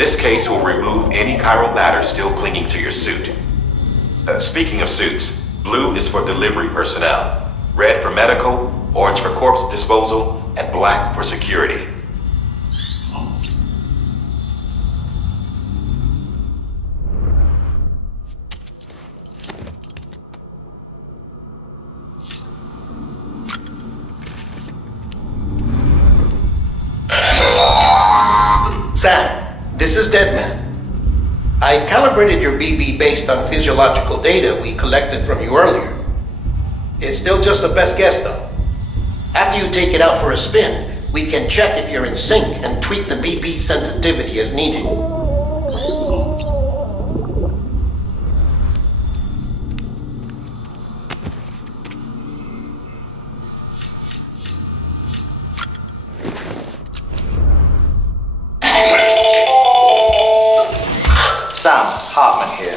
This case will remove any chiral matter still clinging to your suit. Speaking of suits, blue is for delivery personnel, red for medical, orange for corpse disposal, and black for security. Sam, this is Deadman. I calibrated your BB based on physiological data we collected from you earlier. It's still just a best guess, though. After you take it out for a spin, we can check if you're in sync and tweak the BB sensitivity as needed. Sam, Hartman here.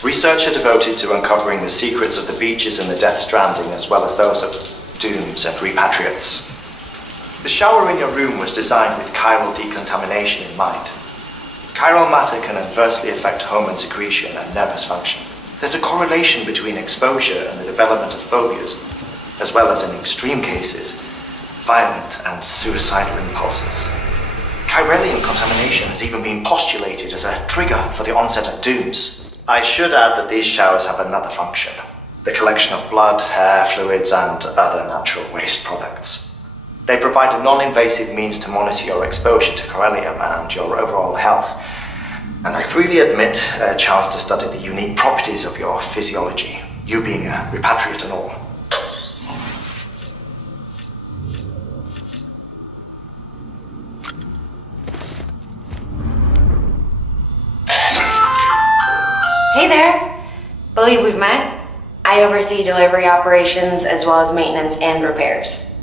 Researcher devoted to uncovering the secrets of the beaches in the Death Stranding, as well as those of dooms and repatriates. The shower in your room was designed with chiral decontamination in mind. Chiral matter can adversely affect hormone secretion and nervous function. There's a correlation between exposure and the development of phobias, as well as, in extreme cases, violent and suicidal impulses. Chiralium contamination has even been postulated as a trigger for the onset of dooms. I should add that these showers have another function: the collection of blood, hair, fluids, and other natural waste products. They provide a non-invasive means to monitor your exposure to chiralium and your overall health, and I freely admit a chance to study the unique properties of your physiology, you being a repatriate and all. Hey there! Believe we've met. I oversee delivery operations as well as maintenance and repairs.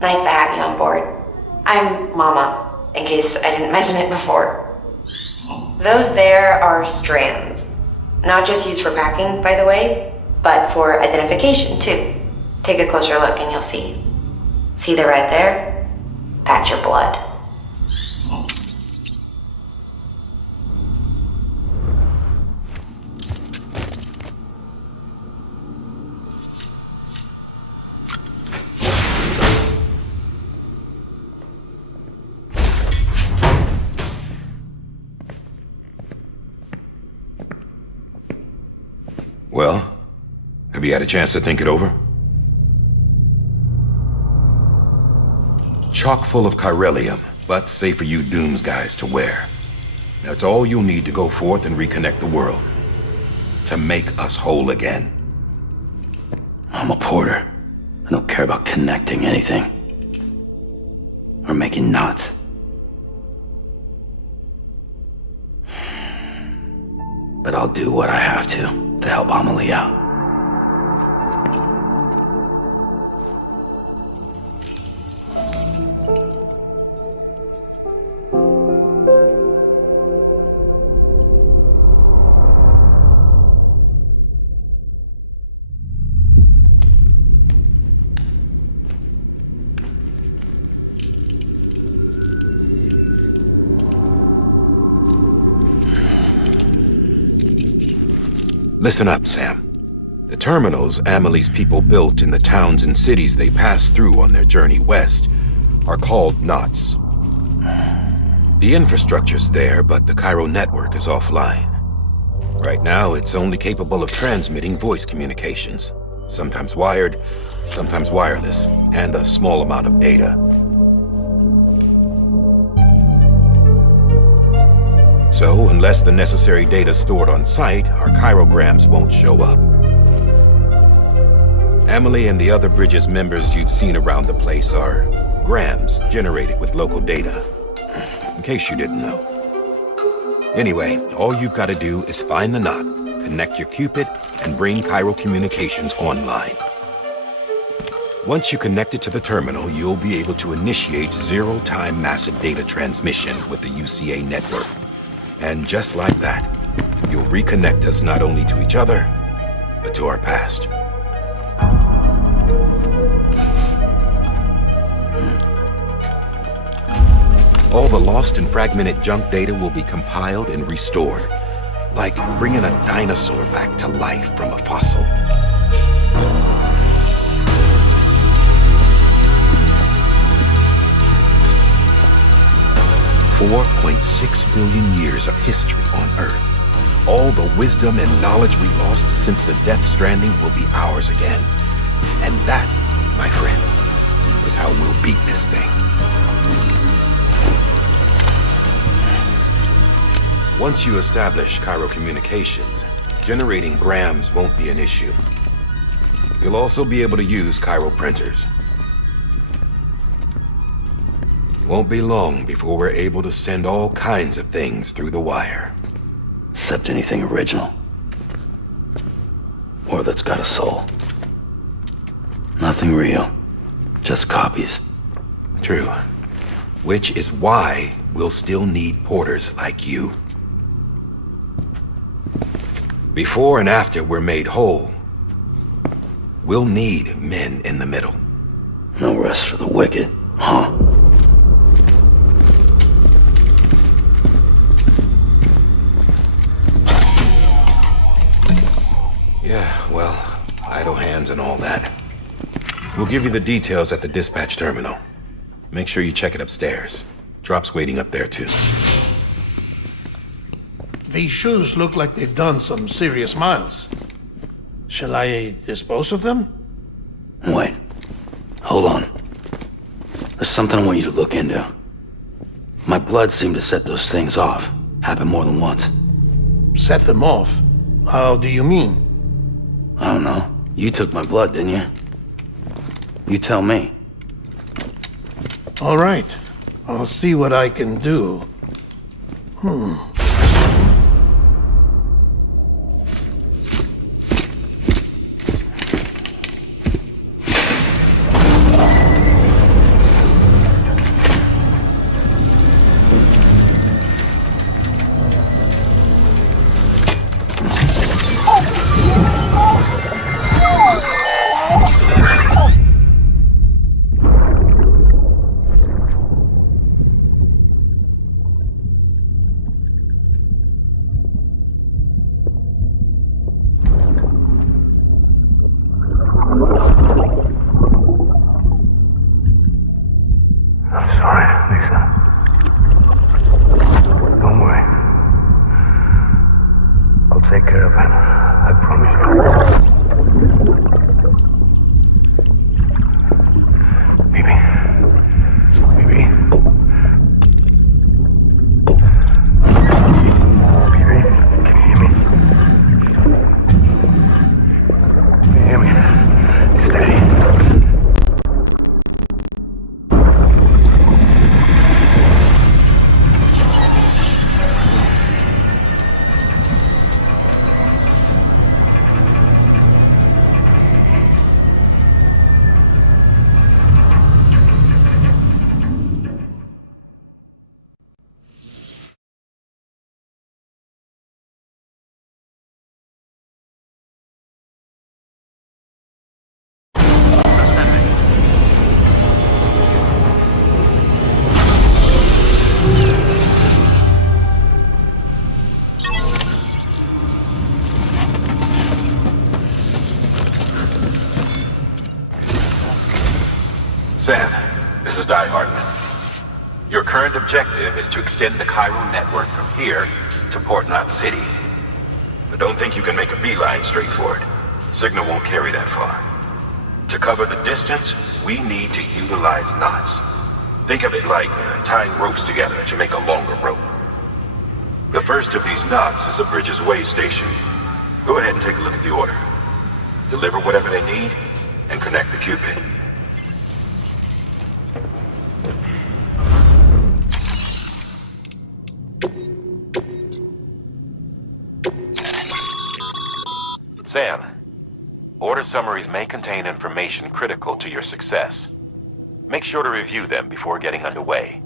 Nice to have you on board. I'm Mama, in case I didn't mention it before. Those there are strands. Not just used for packing, by the way, but for identification too. Take a closer look and you'll see. See the red there? That's your blood. Well, have you had a chance to think it over? Chock full of chiralium, but safe for you Dooms guys to wear. That's all you'll need to go forth and reconnect the world. To make us whole again. I'm a porter. I don't care about connecting anything. Or making knots. But I'll do what I have to help Amelie out. Listen up, Sam. The terminals Amelie's people built in the towns and cities they passed through on their journey west are called knots. The infrastructure's there, but the chiral network is offline. Right now, it's only capable of transmitting voice communications, sometimes wired, sometimes wireless, and a small amount of data. So, unless the necessary data's stored on site, our chirograms won't show up. Amelie and the other Bridges members you've seen around the place are grams generated with local data, in case you didn't know. Anyway, all you've got to do is find the knot, connect your Cupid, and bring chiral communications online. Once you connect it to the terminal, you'll be able to initiate zero-time massive data transmission with the UCA network. And just like that, you'll reconnect us not only to each other, but to our past. All the lost and fragmented junk data will be compiled and restored, like bringing a dinosaur back to life from a fossil. 4.6 billion years of history on Earth. All the wisdom and knowledge we lost since the Death Stranding will be ours again. And that, my friend, is how we'll beat this thing. Once you establish Cairo communications, generating grams won't be an issue. You'll also be able to use Cairo printers. Won't be long before we're able to send all kinds of things through the wire. Except anything original. Or that's got a soul. Nothing real. Just copies. True. Which is why we'll still need porters like you. Before and after we're made whole, we'll need men in the middle. No rest for the wicked, huh? Yeah, well, idle hands and all that. We'll give you the details at the dispatch terminal. Make sure you check it upstairs. Drop's waiting up there, too. These shoes look like they've done some serious miles. Shall I dispose of them? Wait. Hold on. There's something I want you to look into. My blood seemed to set those things off. Happened more than once. Set them off? How do you mean? I don't know. You took my blood, didn't you? You tell me. All right. I'll see what I can do. Take care of him. I promise you. Baby. Baby. Baby, can you hear me? Can you hear me? Steady. Sam, this is Die Hardman. Your current objective is to extend the Cairo network from here to Port Knot City. But don't think you can make a beeline straight for it. Signal won't carry that far. To cover the distance, we need to utilize knots. Think of it like tying ropes together to make a longer rope. The first of these knots is a Bridges Way station. Go ahead and take a look at the order. Deliver whatever they need, and connect the Cupid. Sam, order summaries may contain information critical to your success. Make sure to review them before getting underway.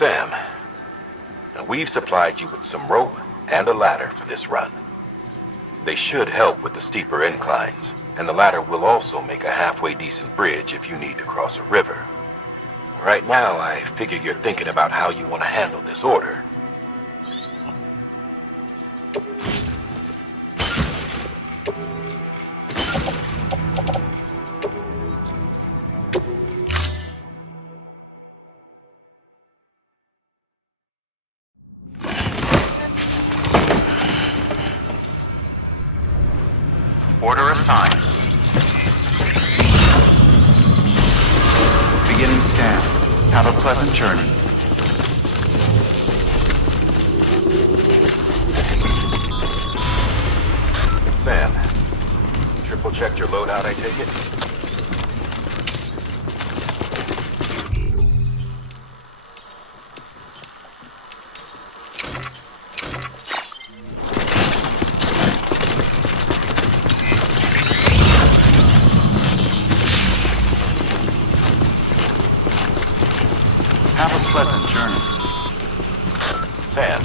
Sam, now we've supplied you with some rope and a ladder for this run. They should help with the steeper inclines, and the ladder will also make a halfway decent bridge if you need to cross a river. Right now, I figure you're thinking about how you want to handle this order. Order assigned. Beginning scan. Have a pleasant journey. Sam, triple checked your loadout, I take it? Have a pleasant journey. Sam,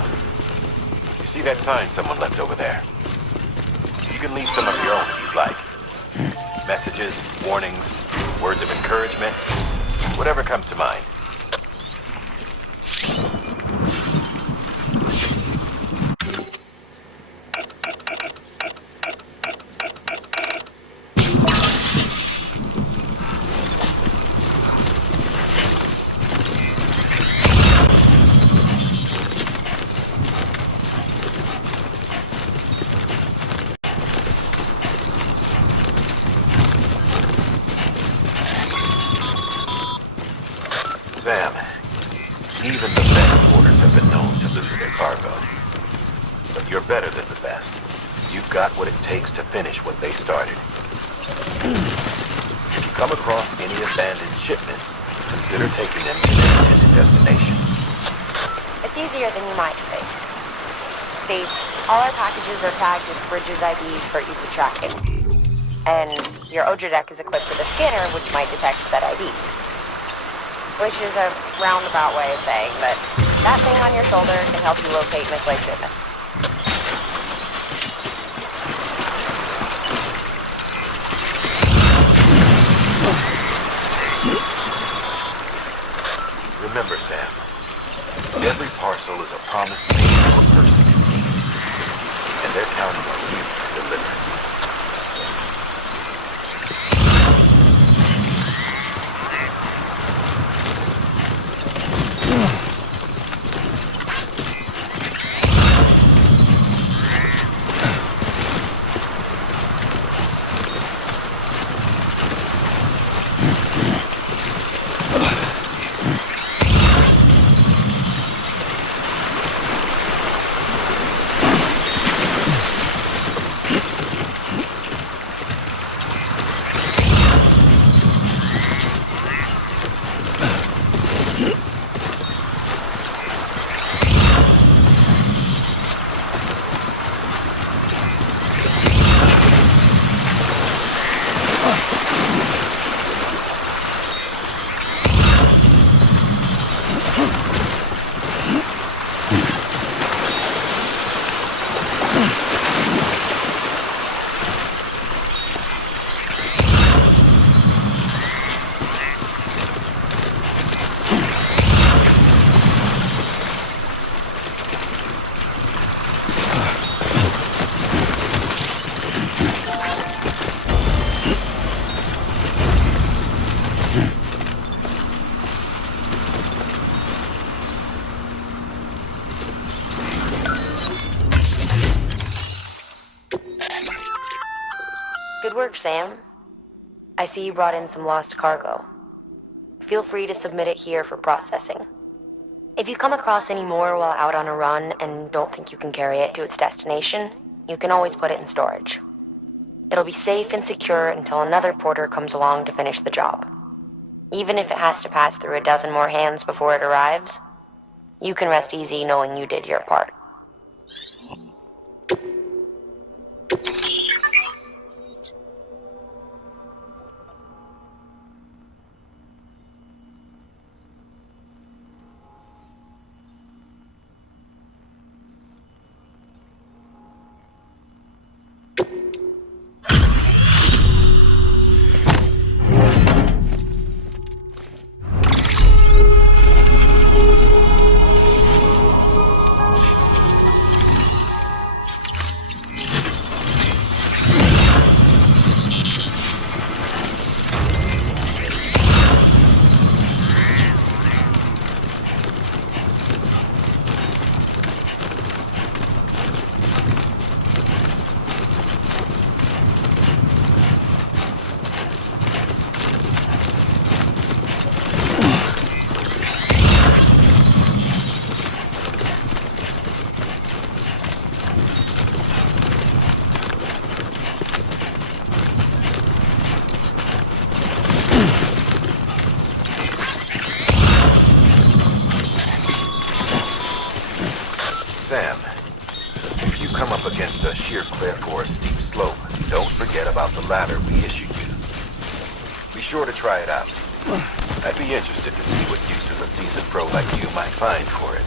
you see that sign someone left over there? You can leave some of your own if you'd like. Messages, warnings, words of encouragement, whatever comes to mind. Sam, even the best porters have been known to lose their cargo. But you're better than the best. You've got what it takes to finish what they started. If you come across any abandoned shipments, consider taking them to their intended destination. It's easier than you might think. See, all our packages are tagged with Bridges IDs for easy tracking. And your Odra deck is equipped with a scanner which might detect said IDs. Which is a roundabout way of saying, but that thing on your shoulder can help you locate mislaid shipments. Remember, Sam, every parcel is a promise made to a person in need, and they're counting on you to deliver. Good work, Sam. I see you brought in some lost cargo. Feel free to submit it here for processing. If you come across any more while out on a run and don't think you can carry it to its destination, you can always put it in storage. It'll be safe and secure until another porter comes along to finish the job. Even if it has to pass through a dozen more hands before it arrives, you can rest easy knowing you did your part. Sam, if you come up against a sheer cliff or a steep slope, don't forget about the ladder we issued you. Be sure to try it out. I'd be interested to see what uses a seasoned pro like you might find for it.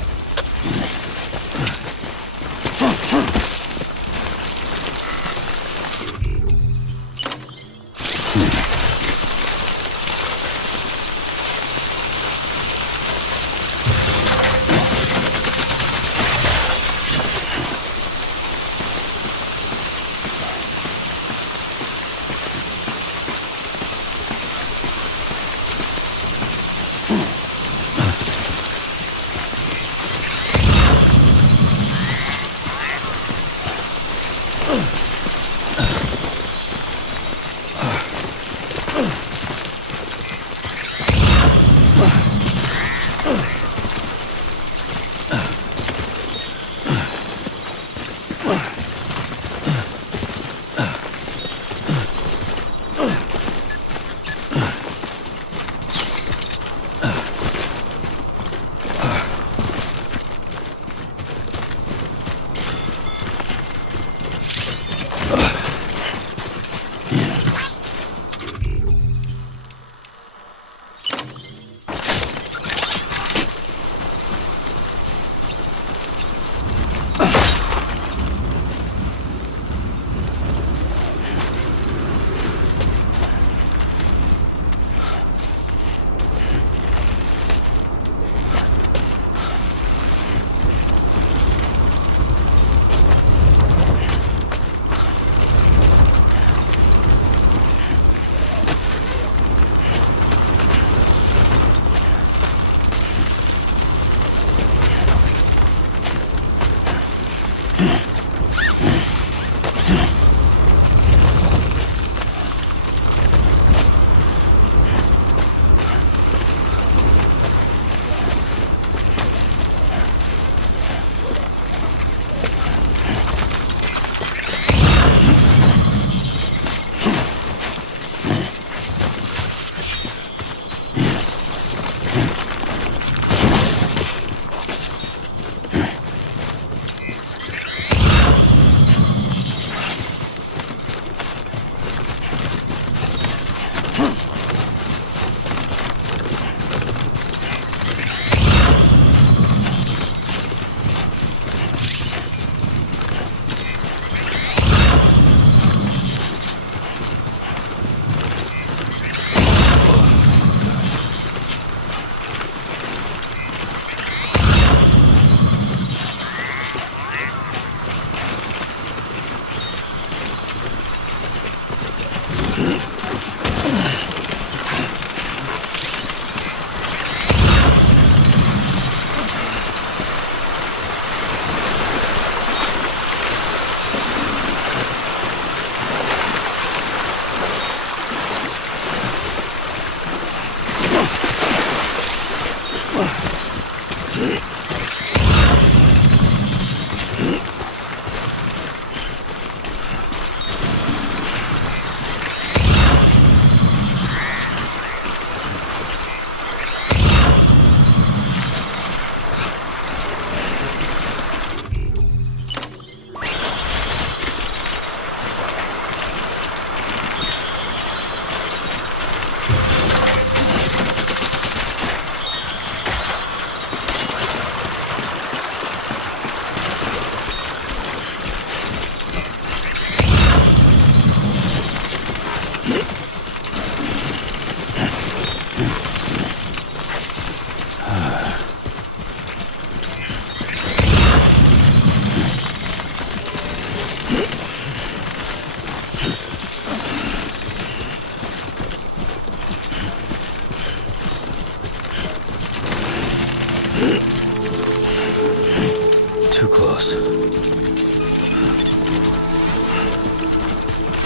close.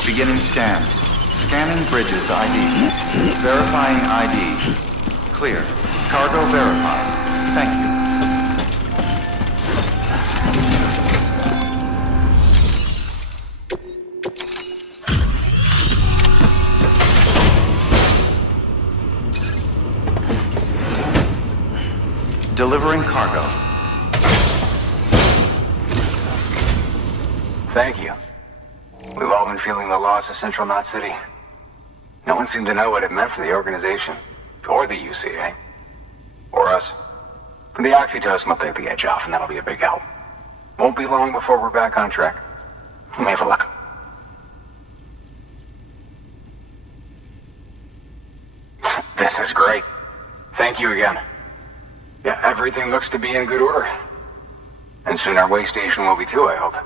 Beginning scan. Scanning bridges ID. Verifying ID. Clear. Cargo verified. Thank you. Delivering cargo. Thank you. We've all been feeling the loss of Central Knot City. No one seemed to know what it meant for the organization. Or the UCA. Or us. The oxytocin will take the edge off, and that'll be a big help. Won't be long before we're back on track. You may have a look. This is great. Thank you again. Yeah, everything looks to be in good order. And soon our way station will be too, I hope.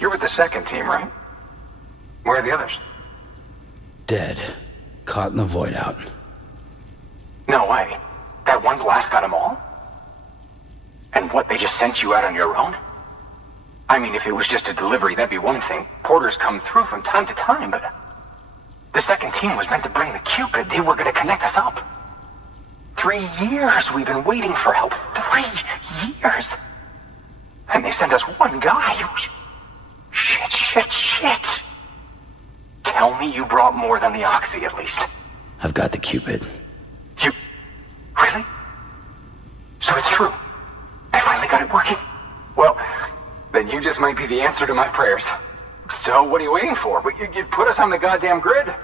You're with the second team, right? Where are the others? Dead. Caught in the void out. No way. That one blast got them all? And what, they just sent you out on your own? I mean, if it was just a delivery, that'd be one thing. Porters come through from time to time, but... The second team was meant to bring the Cupid. They were gonna connect us up. 3 years we've been waiting for help. 3 years! And they sent us one guy. Shit. Tell me you brought more than the Oxy, at least. I've got the Cupid. You... Really? So it's true. They finally got it working. Well, then you just might be the answer to my prayers. So what are you waiting for? You put us on the goddamn grid.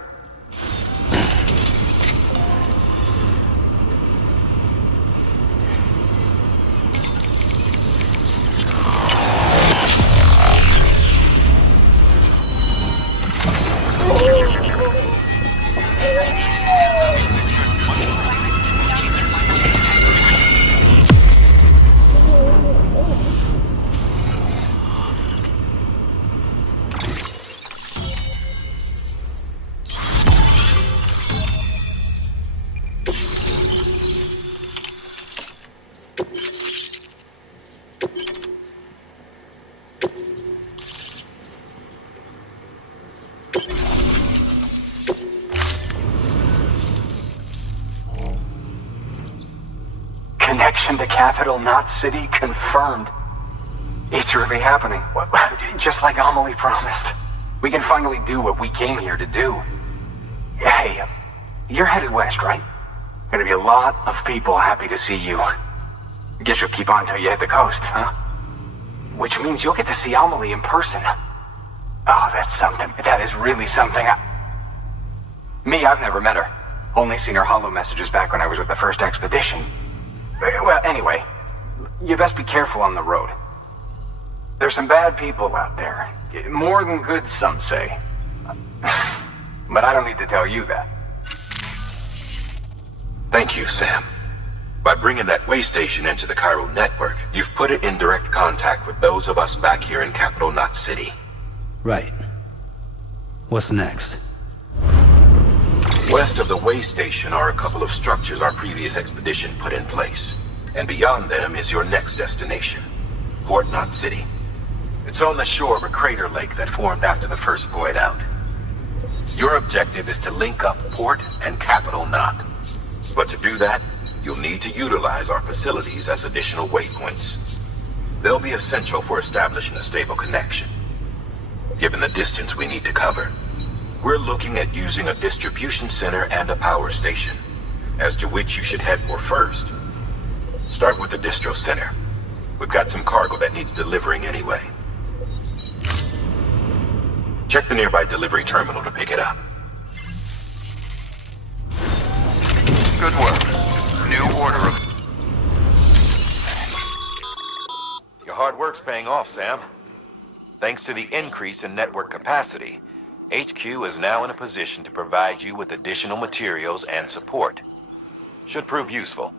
Connection to Capital Knot City confirmed. It's really happening. Just like Amelie promised. We can finally do what we came here to do. Hey, you're headed west, right? Gonna be a lot of people happy to see you. Guess you'll keep on till you hit the coast, huh? Which means you'll get to see Amelie in person. Oh, that's something. That is really something. Me, I've never met her. Only seen her holo messages back when I was with the first expedition. Well, anyway, you best be careful on the road. There's some bad people out there. More than good, some say. But I don't need to tell you that. Thank you, Sam. By bringing that way station into the Chiral network, you've put it in direct contact with those of us back here in Capital Knot City. Right. What's next? West of the way station are a couple of structures our previous expedition put in place. And beyond them is your next destination, Port Knot City. It's on the shore of a crater lake that formed after the first void out. Your objective is to link up Port and Capital Knot. But to do that, you'll need to utilize our facilities as additional waypoints. They'll be essential for establishing a stable connection. Given the distance we need to cover, we're looking at using a distribution center and a power station, as to which you should head for first. Start with the distro center. We've got some cargo that needs delivering anyway. Check the nearby delivery terminal to pick it up. Good work. New order of... Your hard work's paying off, Sam. Thanks to the increase in network capacity, HQ is now in a position to provide you with additional materials and support. Should prove useful.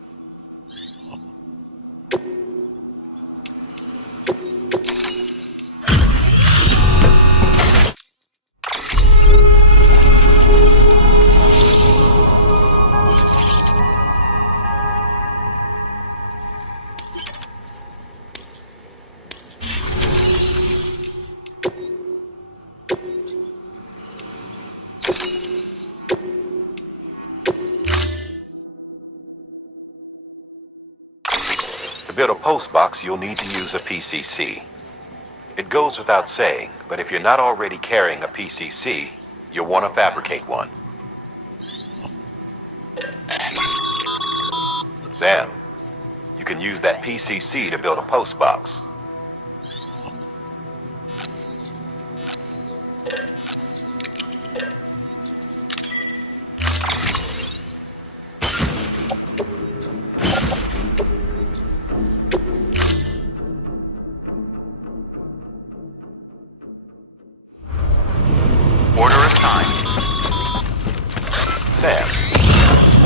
To build a post box, you'll need to use a PCC. It goes without saying, but if you're not already carrying a PCC, you'll want to fabricate one. Sam, you can use that PCC to build a post box. Order assigned. Sam,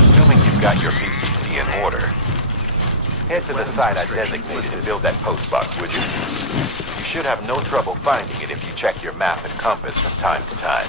assuming you've got your PCC in order, head to the site I designated to build that post box, would you? You should have no trouble finding it if you check your map and compass from time to time.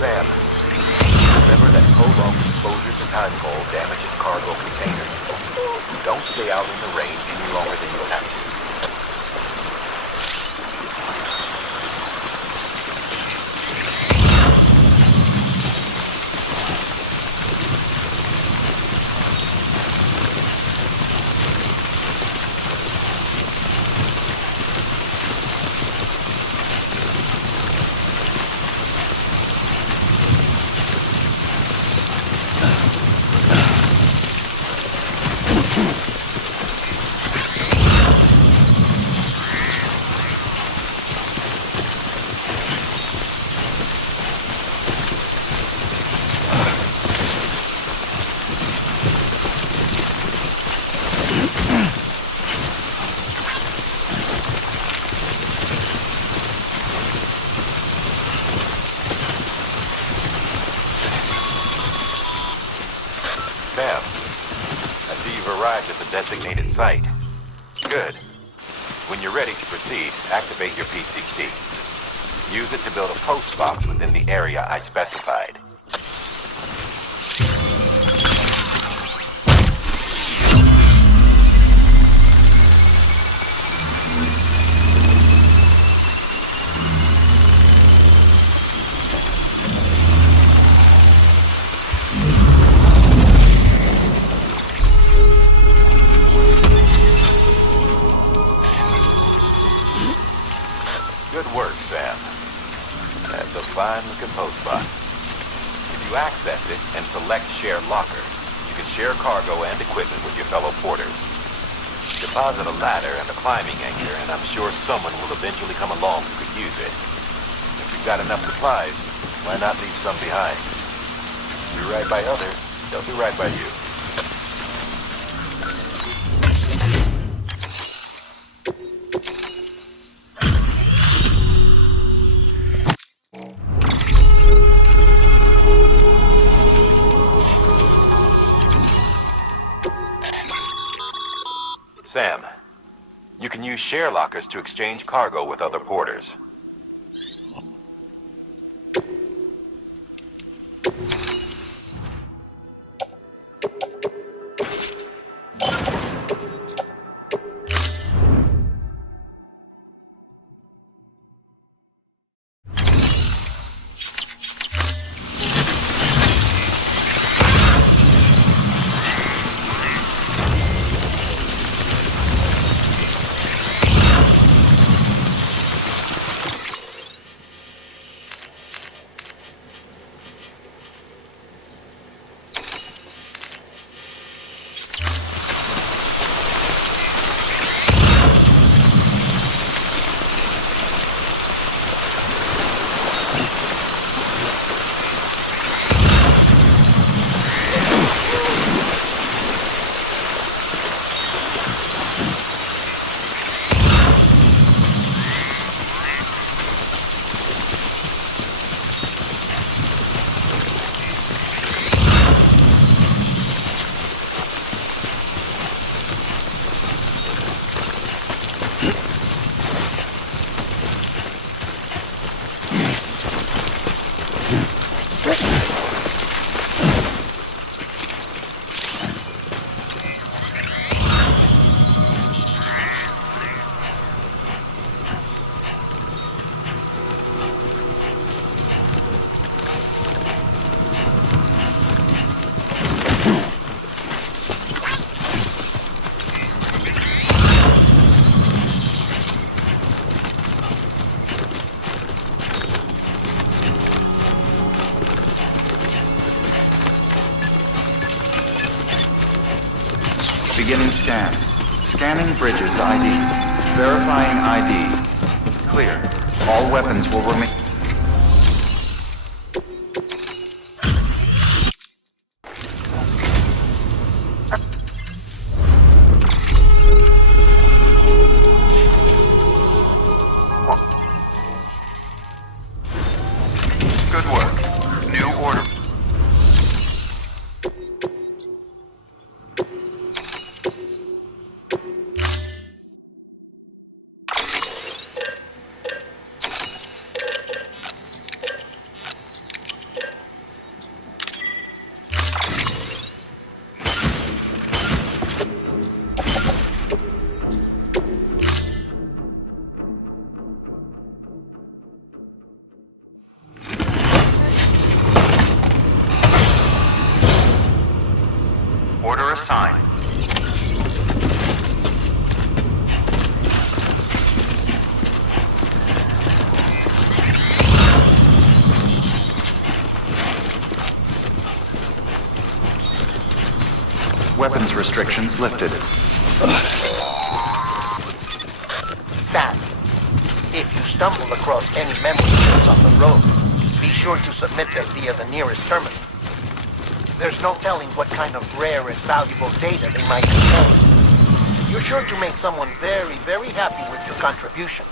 Sam, remember that prolonged exposure to time cold damages cargo containers. Don't stay out in the rain any longer than you'll have to. Sam, I see you've arrived at the designated site. Good. When you're ready to proceed, activate your PCC. Use it to build a post box within the area I specified. Good work, Sam. That's a fine-looking post box. If you access it and select Share Locker, you can share cargo and equipment with your fellow porters. Deposit a ladder and a climbing anchor, and I'm sure someone will eventually come along who could use it. If you've got enough supplies, why not leave some behind? Do right by others, they'll do right by you. Sam, you can use share lockers to exchange cargo with other porters. Beginning scan. Scanning bridges ID. Verifying ID. Clear. All weapons will remain... Good work. New order. Order assigned. Weapons restrictions lifted. Sam, if you stumble across any memory chips on the road, be sure to submit them via the nearest terminal. There's no telling what kind of rare and valuable data they might contain. You're sure to make someone very, very happy with your contribution.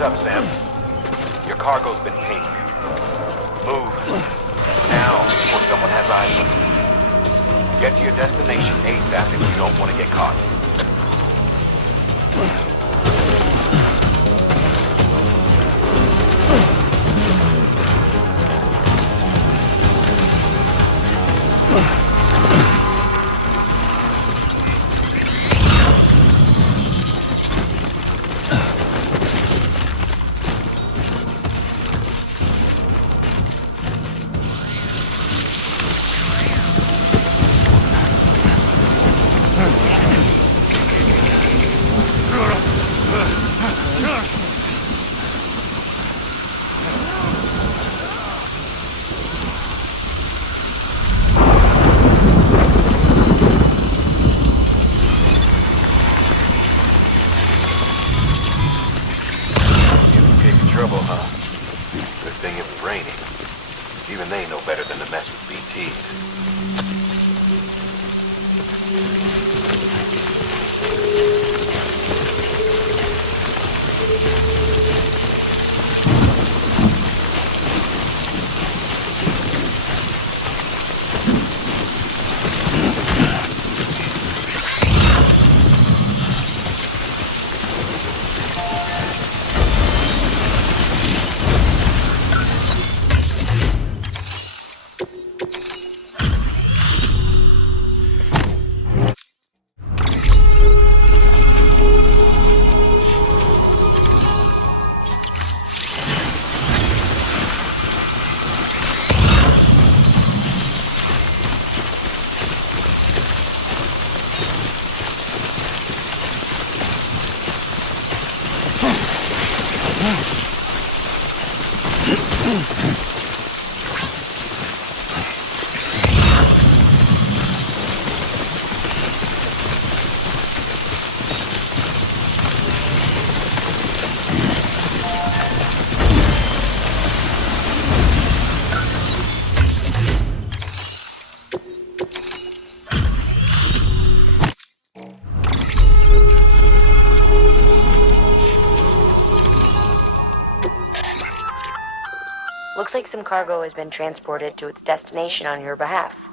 Up, Sam. Your cargo's been pinged. Move. Now, before someone has eyes on you. Get to your destination ASAP if you don't want to get caught. Looks like some cargo has been transported to its destination on your behalf.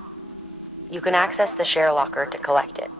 You can access the share locker to collect it.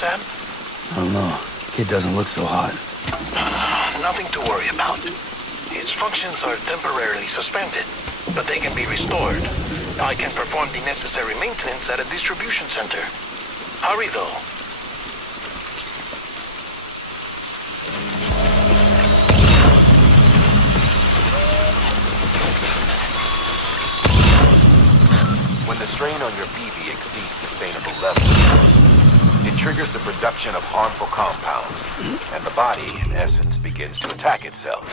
Sam? I don't know. Kid doesn't look so hot. Nothing to worry about. Its functions are temporarily suspended, but they can be restored. I can perform the necessary maintenance at a distribution center. Hurry, though. When the strain on your BB exceeds sustainable levels, it triggers the production of harmful compounds, and the body, in essence, begins to attack itself.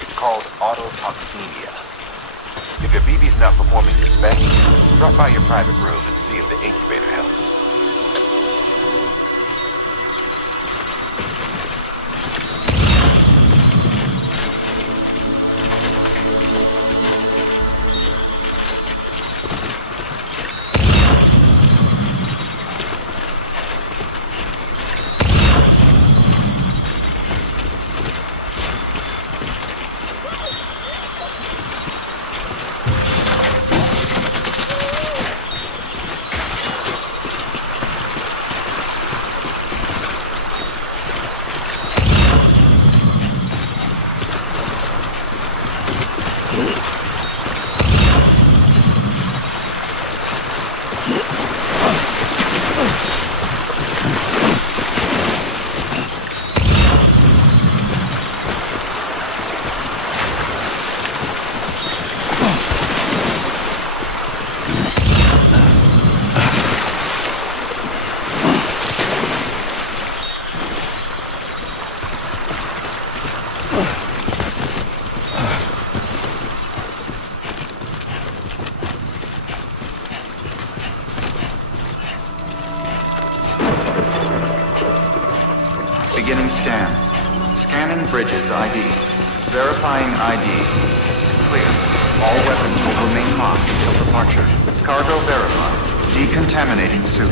It's called autotoxemia. If your BB's not performing to spec, drop by your private room and see if the incubator helps. scan. Scanning bridges ID. Verifying ID. Clear. All weapons will remain locked until departure. Cargo verified. Decontaminating suit.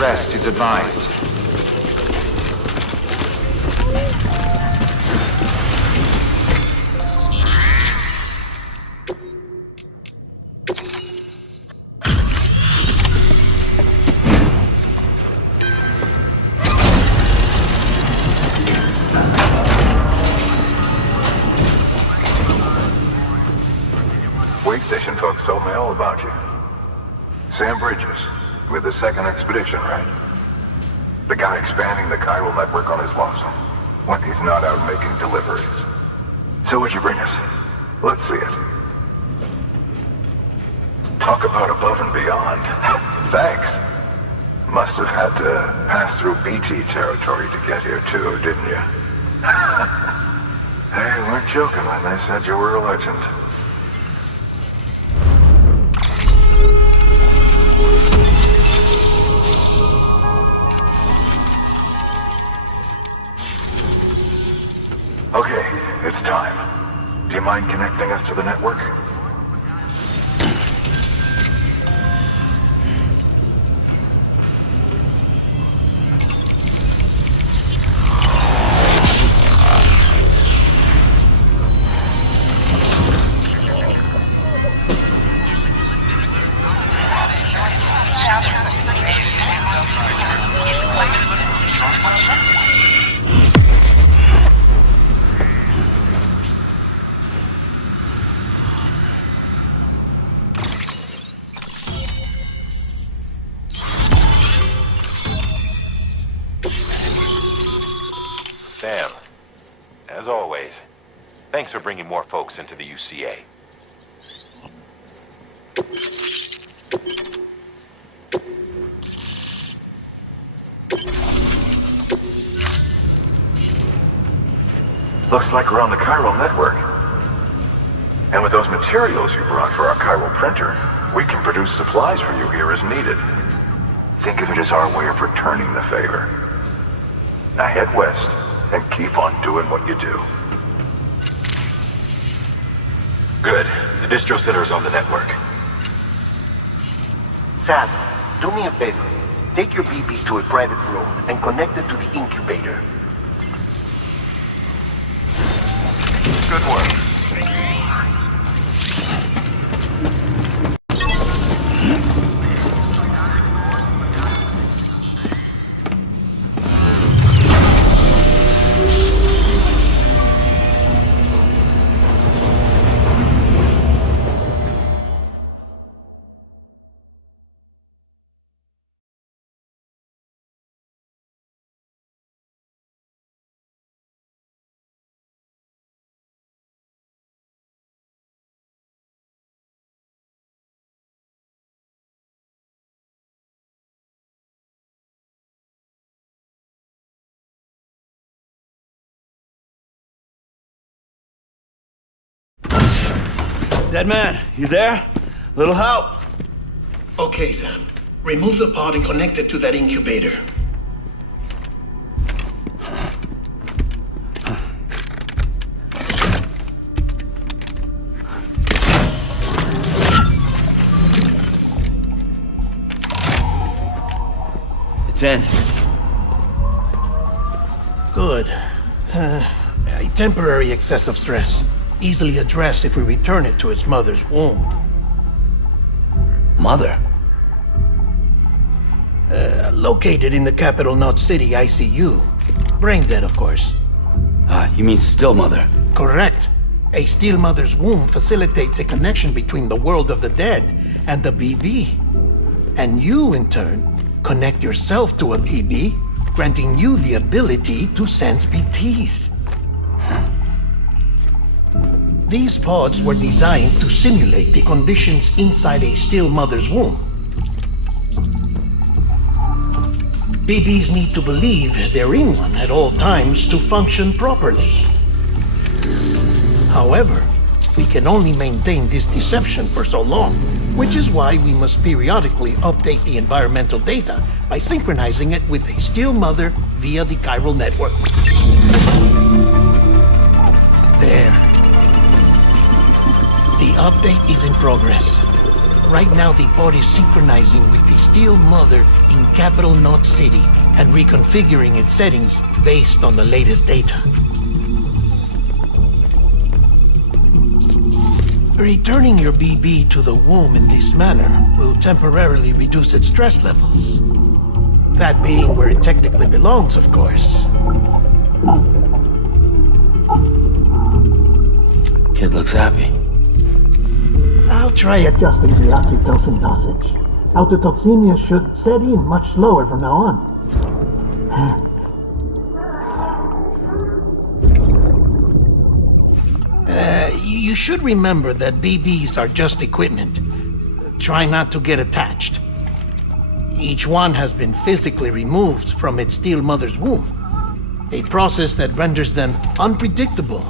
Rest is advised. Wait station folks told me all about you. Sam Bridges, with the second expedition, right? The guy expanding the chiral network on his lonesome, when he's not out making deliveries. So what'd you bring us? Let's see it. Talk about above and beyond. Thanks. Must have had to pass through BT territory to get here too, didn't you? They weren't joking when they said you were a legend. Okay, it's time. Do you mind connecting us to the network? Sam, as always, thanks for bringing more folks into the UCA. Looks like we're on the chiral network. And with those materials you brought for our chiral printer, we can produce supplies for you here as needed. Think of it as our way of returning the favor. Now head west and keep on doing what you do. Good. The distro center's on the network. Sam, do me a favor. Take your BB to a private room and connect it to the incubator. Good work. Dead man, you there? Little help? Okay, Sam. Remove the pod and connect it to that incubator. It's in. Good. A temporary excess of stress. Easily addressed if we return it to its mother's womb. Mother? Located in the capital Knot City ICU. Brain dead, of course. You mean still mother? Correct. A still mother's womb facilitates a connection between the world of the dead and the BB. And you, in turn, connect yourself to a BB, granting you the ability to sense BTs. These pods were designed to simulate the conditions inside a still mother's womb. BBs need to believe they're in one at all times to function properly. However, we can only maintain this deception for so long, which is why we must periodically update the environmental data by synchronizing it with a still mother via the chiral network. There. The update is in progress. Right now, the pod is synchronizing with the Steel Mother in Capital Knot City and reconfiguring its settings based on the latest data. Returning your BB to the womb in this manner will temporarily reduce its stress levels. That being where it technically belongs, of course. Kid looks happy. I'll try adjusting the oxytocin dosage. Autotoxemia should set in much slower from now on. You should remember that BBs are just equipment. Try not to get attached. Each one has been physically removed from its Steel Mother's womb. A process that renders them unpredictable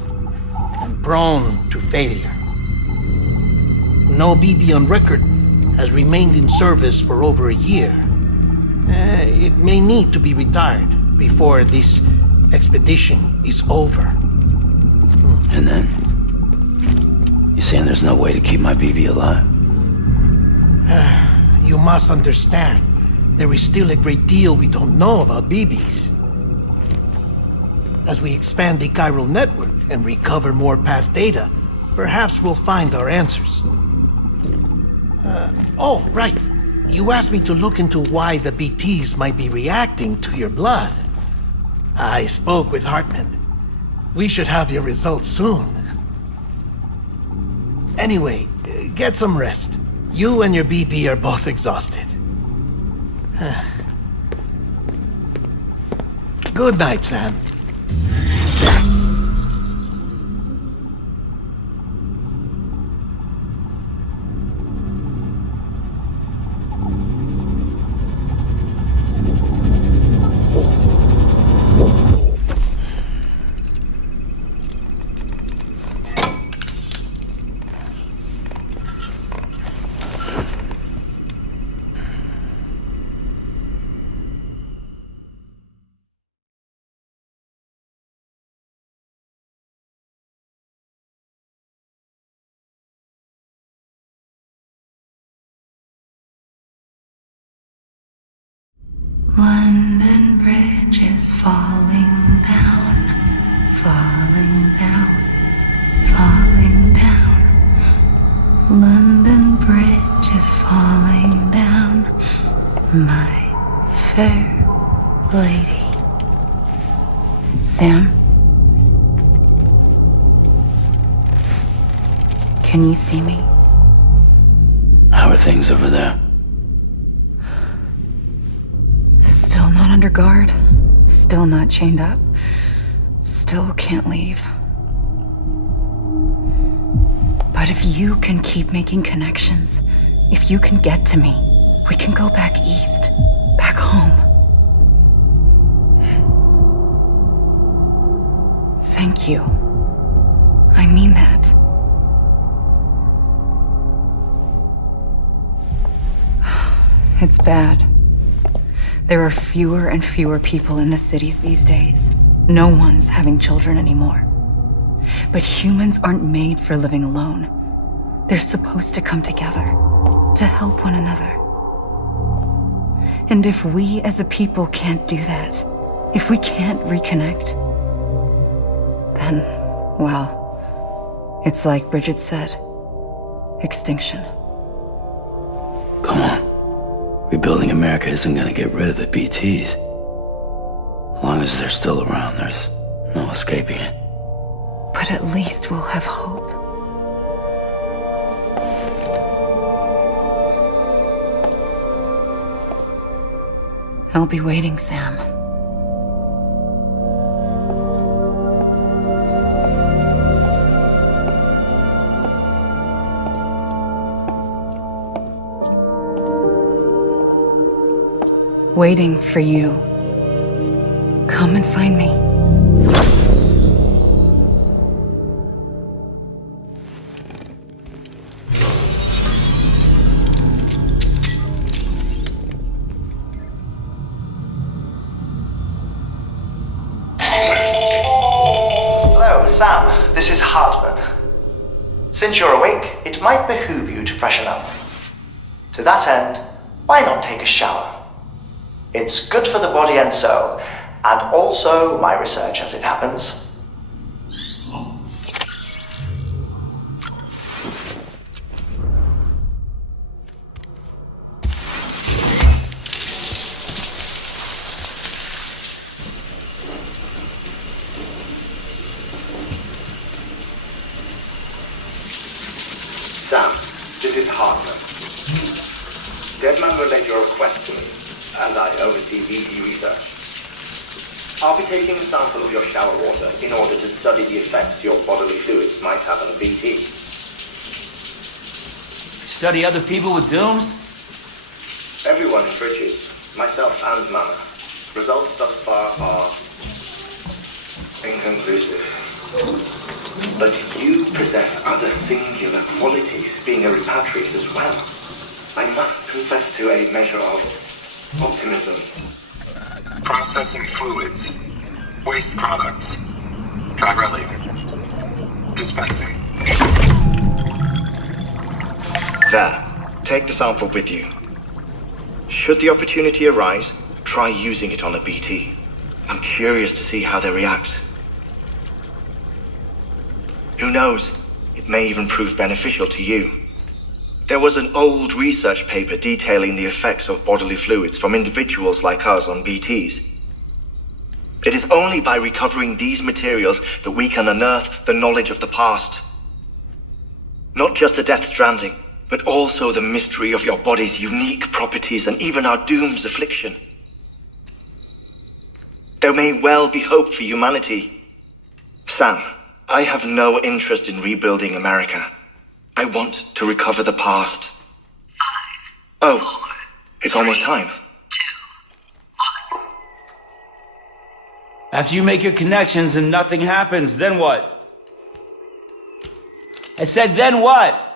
and prone to failure. No BB on record has remained in service for over a year. It may need to be retired before this expedition is over. And then? You saying there's no way to keep my BB alive? You must understand, there is still a great deal we don't know about BBs. As we expand the chiral network and recover more past data, perhaps we'll find our answers. Oh, right. You asked me to look into why the BTs might be reacting to your blood. I spoke with Hartman. We should have your results soon. Anyway, get some rest. You and your BB are both exhausted. Good night, Sam. London Bridge is falling down, falling down, falling down. London Bridge is falling down, my fair lady. Sam? Can you see me? How are things over there? Still not under guard, still not chained up, still can't leave. But if you can keep making connections, if you can get to me, we can go back east, back home. Thank you. I mean that. It's bad. There are fewer and fewer people in the cities these days. No one's having children anymore. But humans aren't made for living alone. They're supposed to come together, to help one another. And if we as a people can't do that, if we can't reconnect, then, well, it's like Bridget said, extinction. Come on. Rebuilding America isn't gonna get rid of the BTs. As long as they're still around, there's no escaping it. But at least we'll have hope. I'll be waiting, Sam. Waiting for you. Come and find me. Sam, this is Hartman. Since you're awake, it might behoove you to freshen up. To that end, why not take a shower? It's good for the body and soul, and also my research as it happens. Sam, this is Hartman. Deadman relayed your request to me, and I oversee VP research. I'll be taking a sample of your shower water in order to study the effects your bodily fluids might have on a BT. Study other people with dooms? Everyone in Bridges, myself and Mana. Results thus far are inconclusive. But you possess other singular qualities, being a repatriate as well. I must confess to a measure of optimism. Processing fluids. Waste products. Chirelli. Dispensing. There. Take the sample with you. Should the opportunity arise, try using it on a BT. I'm curious to see how they react. Who knows? It may even prove beneficial to you. There was an old research paper detailing the effects of bodily fluids from individuals like us on BTs. It is only by recovering these materials that we can unearth the knowledge of the past. Not just the Death Stranding, but also the mystery of your body's unique properties and even our doom's affliction. There may well be hope for humanity. Sam, I have no interest in rebuilding America. I want to recover the past. 5, 4, it's almost time. 2, 1. After you make your connections and nothing happens, then what? I said, then what?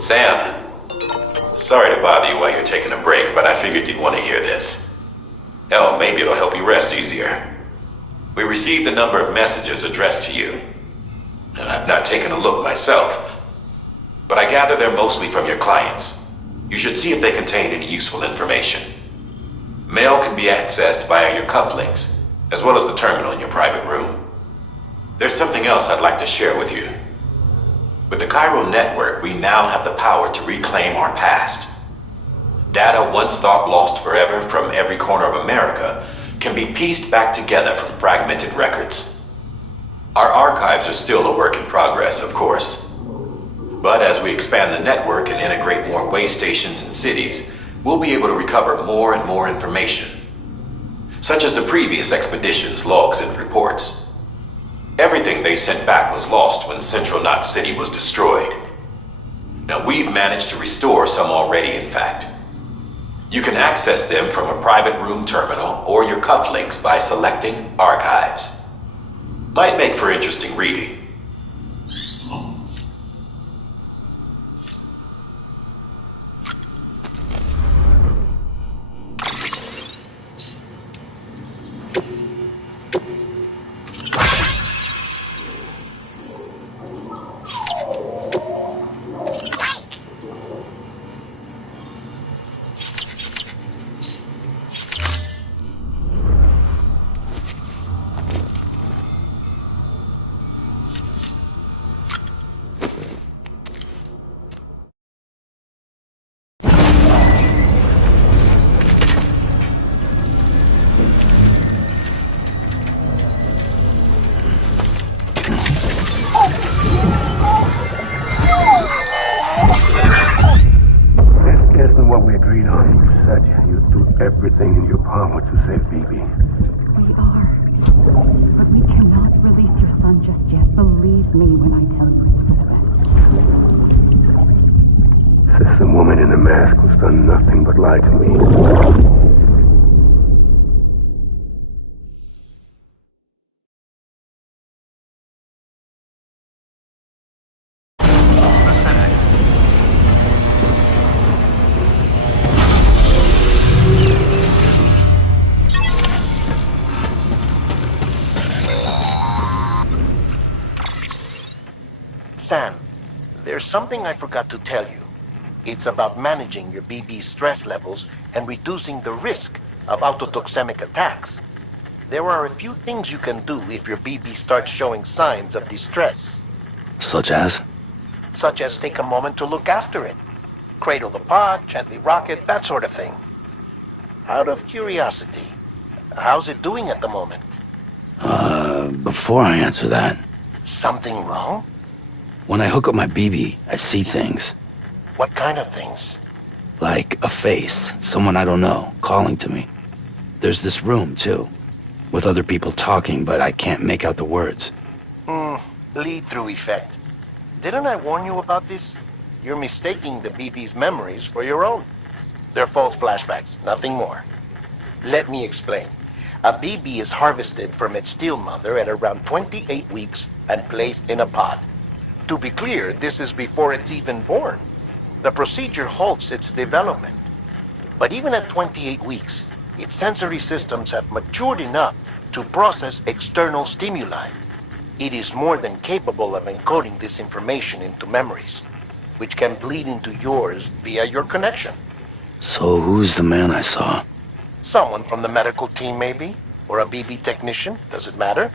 Sam, sorry to bother you while you're taking a break, but I figured you'd want to hear this. Hell, maybe it'll help you rest easier. We received a number of messages addressed to you. And I've not taken a look myself, but I gather they're mostly from your clients. You should see if they contain any useful information. Mail can be accessed via your cufflinks, as well as the terminal in your private room. There's something else I'd like to share with you. With the chiral network, we now have the power to reclaim our past. Data once thought lost forever from every corner of America can be pieced back together from fragmented records. Our archives are still a work in progress, of course. But as we expand the network and integrate more way stations and cities, we'll be able to recover more and more information, such as the previous expedition's logs and reports. Everything they sent back was lost when Central Knot City was destroyed. Now we've managed to restore some already, in fact. You can access them from a private room terminal or your cufflinks by selecting Archives. Might make for interesting reading. Everything in your power to save BB. We are. But we cannot release your son just yet. Believe me when I tell you it's for the best. This woman in the mask who's done nothing but lie to me. Sam, there's something I forgot to tell you. It's about managing your BB's stress levels and reducing the risk of autotoxemic attacks. There are a few things you can do if your BB starts showing signs of distress. Such as? Such as take a moment to look after it. Cradle the pod, gently rock it, that sort of thing. Out of curiosity, how's it doing at the moment? Before I answer that... Something wrong? When I hook up my BB, I see things. What kind of things? Like a face, someone I don't know, calling to me. There's this room, too, with other people talking, but I can't make out the words. Lead-through effect. Didn't I warn you about this? You're mistaking the BB's memories for your own. They're false flashbacks, nothing more. Let me explain. A BB is harvested from its steel mother at around 28 weeks and placed in a pod. To be clear, this is before it's even born. The procedure halts its development. But even at 28 weeks, its sensory systems have matured enough to process external stimuli. It is more than capable of encoding this information into memories, which can bleed into yours via your connection. So who's the man I saw? Someone from the medical team, maybe? Or a BB technician? Does it matter?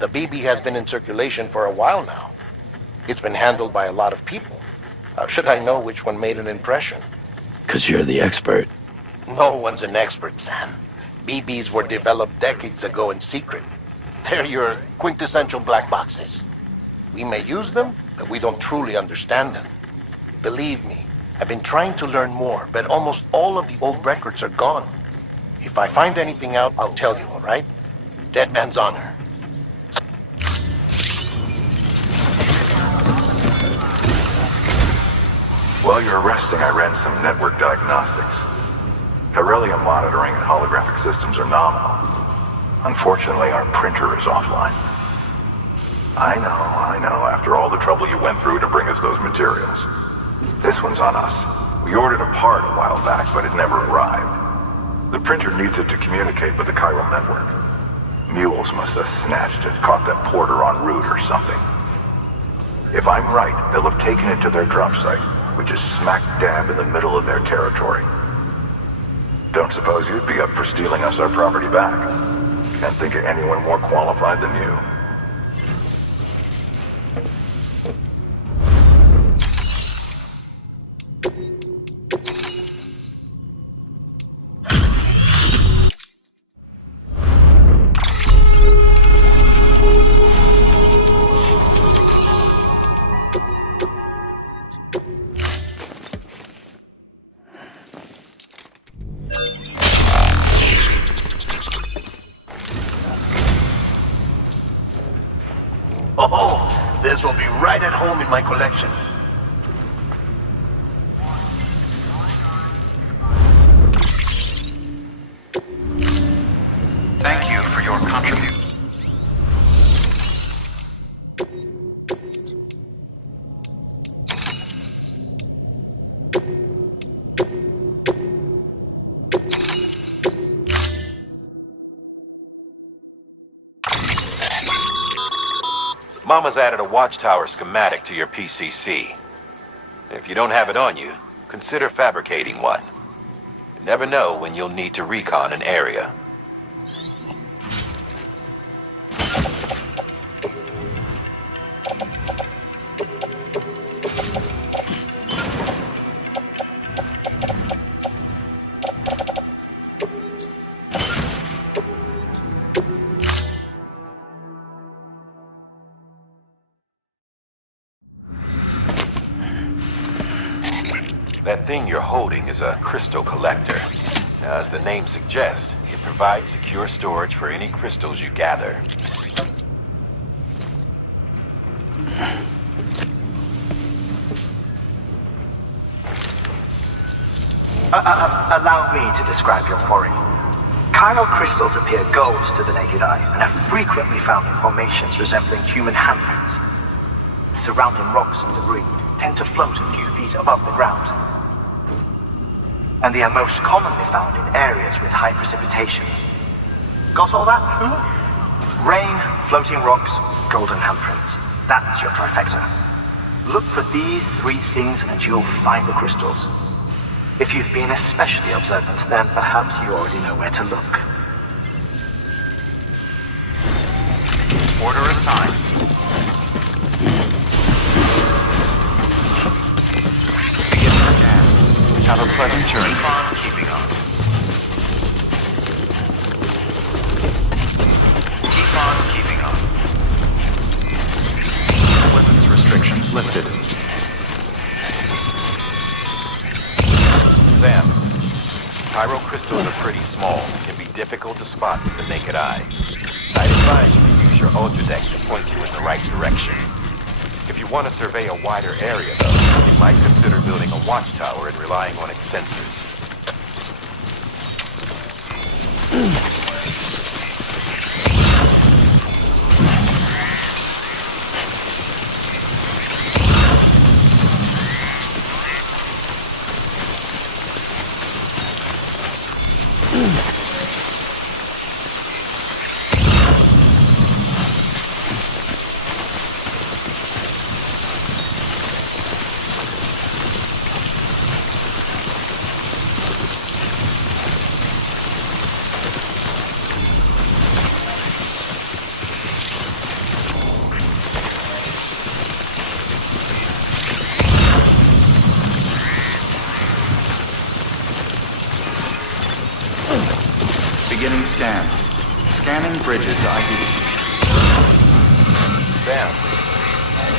The BB has been in circulation for a while now. It's been handled by a lot of people. How should I know which one made an impression? 'Cause you're the expert. No one's an expert, Sam. BBs were developed decades ago in secret. They're your quintessential black boxes. We may use them, but we don't truly understand them. Believe me, I've been trying to learn more, but almost all of the old records are gone. If I find anything out, I'll tell you, all right? Dead man's honor. While you're resting, I ran some network diagnostics. Beryllium monitoring and holographic systems are nominal. Unfortunately, our printer is offline. I know, after all the trouble you went through to bring us those materials. This one's on us. We ordered a part a while back, but it never arrived. The printer needs it to communicate with the chiral network. Mules must have snatched it, caught that porter en route or something. If I'm right, they'll have taken it to their drop site, which is smack dab in the middle of their territory. Don't suppose you'd be up for stealing us our property back? Can't think of anyone more qualified than you. Oh, this will be right at home in my collection. Thank you for your contribution. Mama's added a watchtower schematic to your PCC. If you don't have it on you, consider fabricating one. You never know when you'll need to recon an area. That thing you're holding is a crystal collector. Now, as the name suggests, it provides secure storage for any crystals you gather. Allow me to describe your quarry. Chiral crystals appear gold to the naked eye and are frequently found in formations resembling human handprints. Surrounding rocks and debris tend to float a few feet above the ground. And they are most commonly found in areas with high precipitation. Got all that? Rain, floating rocks, golden handprints. That's your trifecta. Look for these 3 things and you'll find the crystals. If you've been especially observant, then perhaps you already know where to look. Order assigned. Beginning scan. Have a pleasant journey. Keep on keeping on. Keep on keeping on. Weapons restrictions lifted. Sam, chiral crystals are pretty small and can be difficult to spot with the naked eye. I'd advise you to use your ultra-deck to point you in the right direction. If you want to survey a wider area, though, you might consider building a watchtower and relying on its sensors. Beginning scan. Scanning bridges ID. Sam,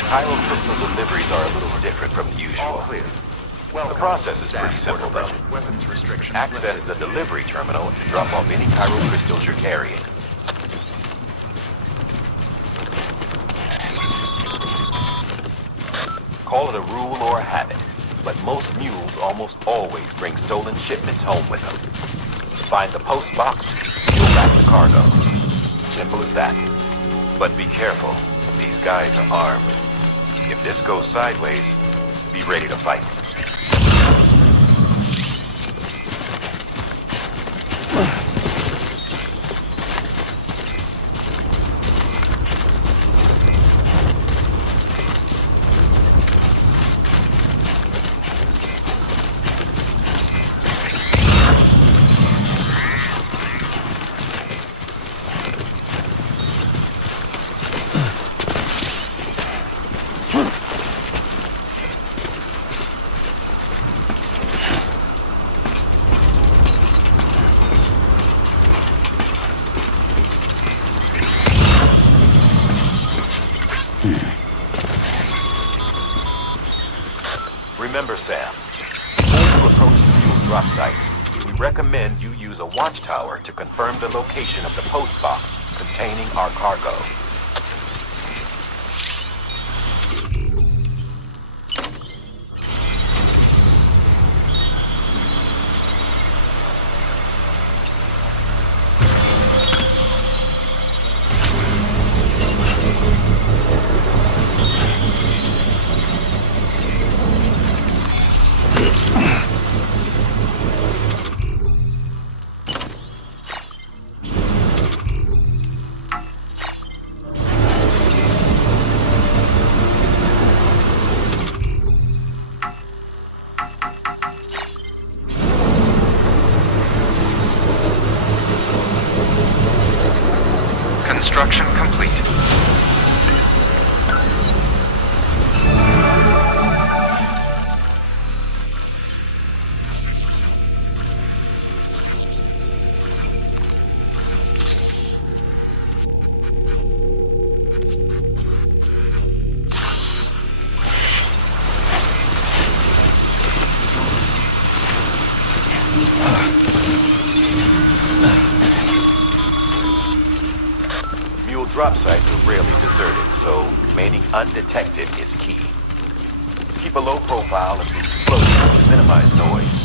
chiral crystal deliveries are a little different from the usual. All clear. The process is pretty simple, though. Weapons restrictions Access the lifted. delivery terminal and drop off any chiral crystals you're carrying. Call it a rule or a habit, but most mules almost always bring stolen shipments home with them. Find the post box, steal back the cargo. Simple as that. But be careful, these guys are armed. If this goes sideways, be ready to fight. Remember, Sam, before you approach the fuel drop sites, we recommend you use a watchtower to confirm the location of the post box containing our cargo. Construction complete. Mule drop sites are rarely deserted, so remaining undetected is key. Keep a low profile and move slowly to minimize noise.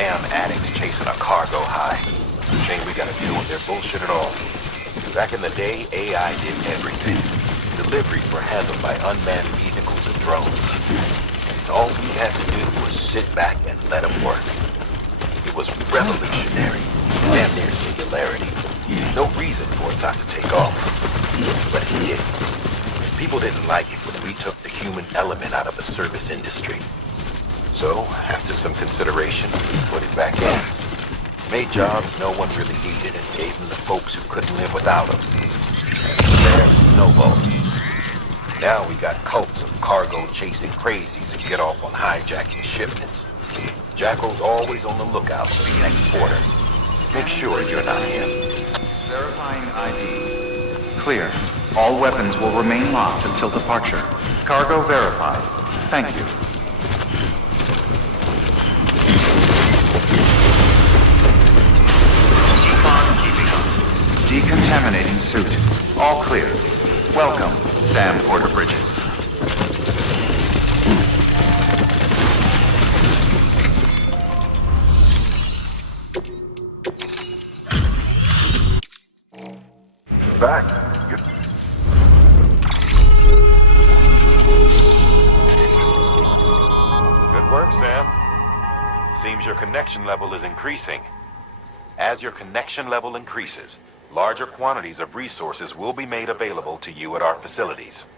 damn addicts chasing a cargo high. Shame we gotta deal with their bullshit at all. Back in the day, AI did everything. Deliveries were handled by unmanned vehicles and drones. All we had to do was sit back and let them work. It was revolutionary. Damn near singularity. No reason for it not to take off. But it did. People didn't like it when we took the human element out of the service industry. So, after some consideration, we put it back in. Made jobs no one really needed and gave them to folks who couldn't live without us. And there it snowballed. Now we got cults of cargo-chasing crazies who get off on hijacking shipments. Jackal's always on the lookout for the next order. Make sure you're not him. Verifying ID. Clear. All weapons will remain locked until departure. Cargo verified. Thank you. Decontaminating suit. All clear. Welcome, Sam Porter Bridges. Back. Good work, Sam. It seems your connection level is increasing. As your connection level increases, larger quantities of resources will be made available to you at our facilities.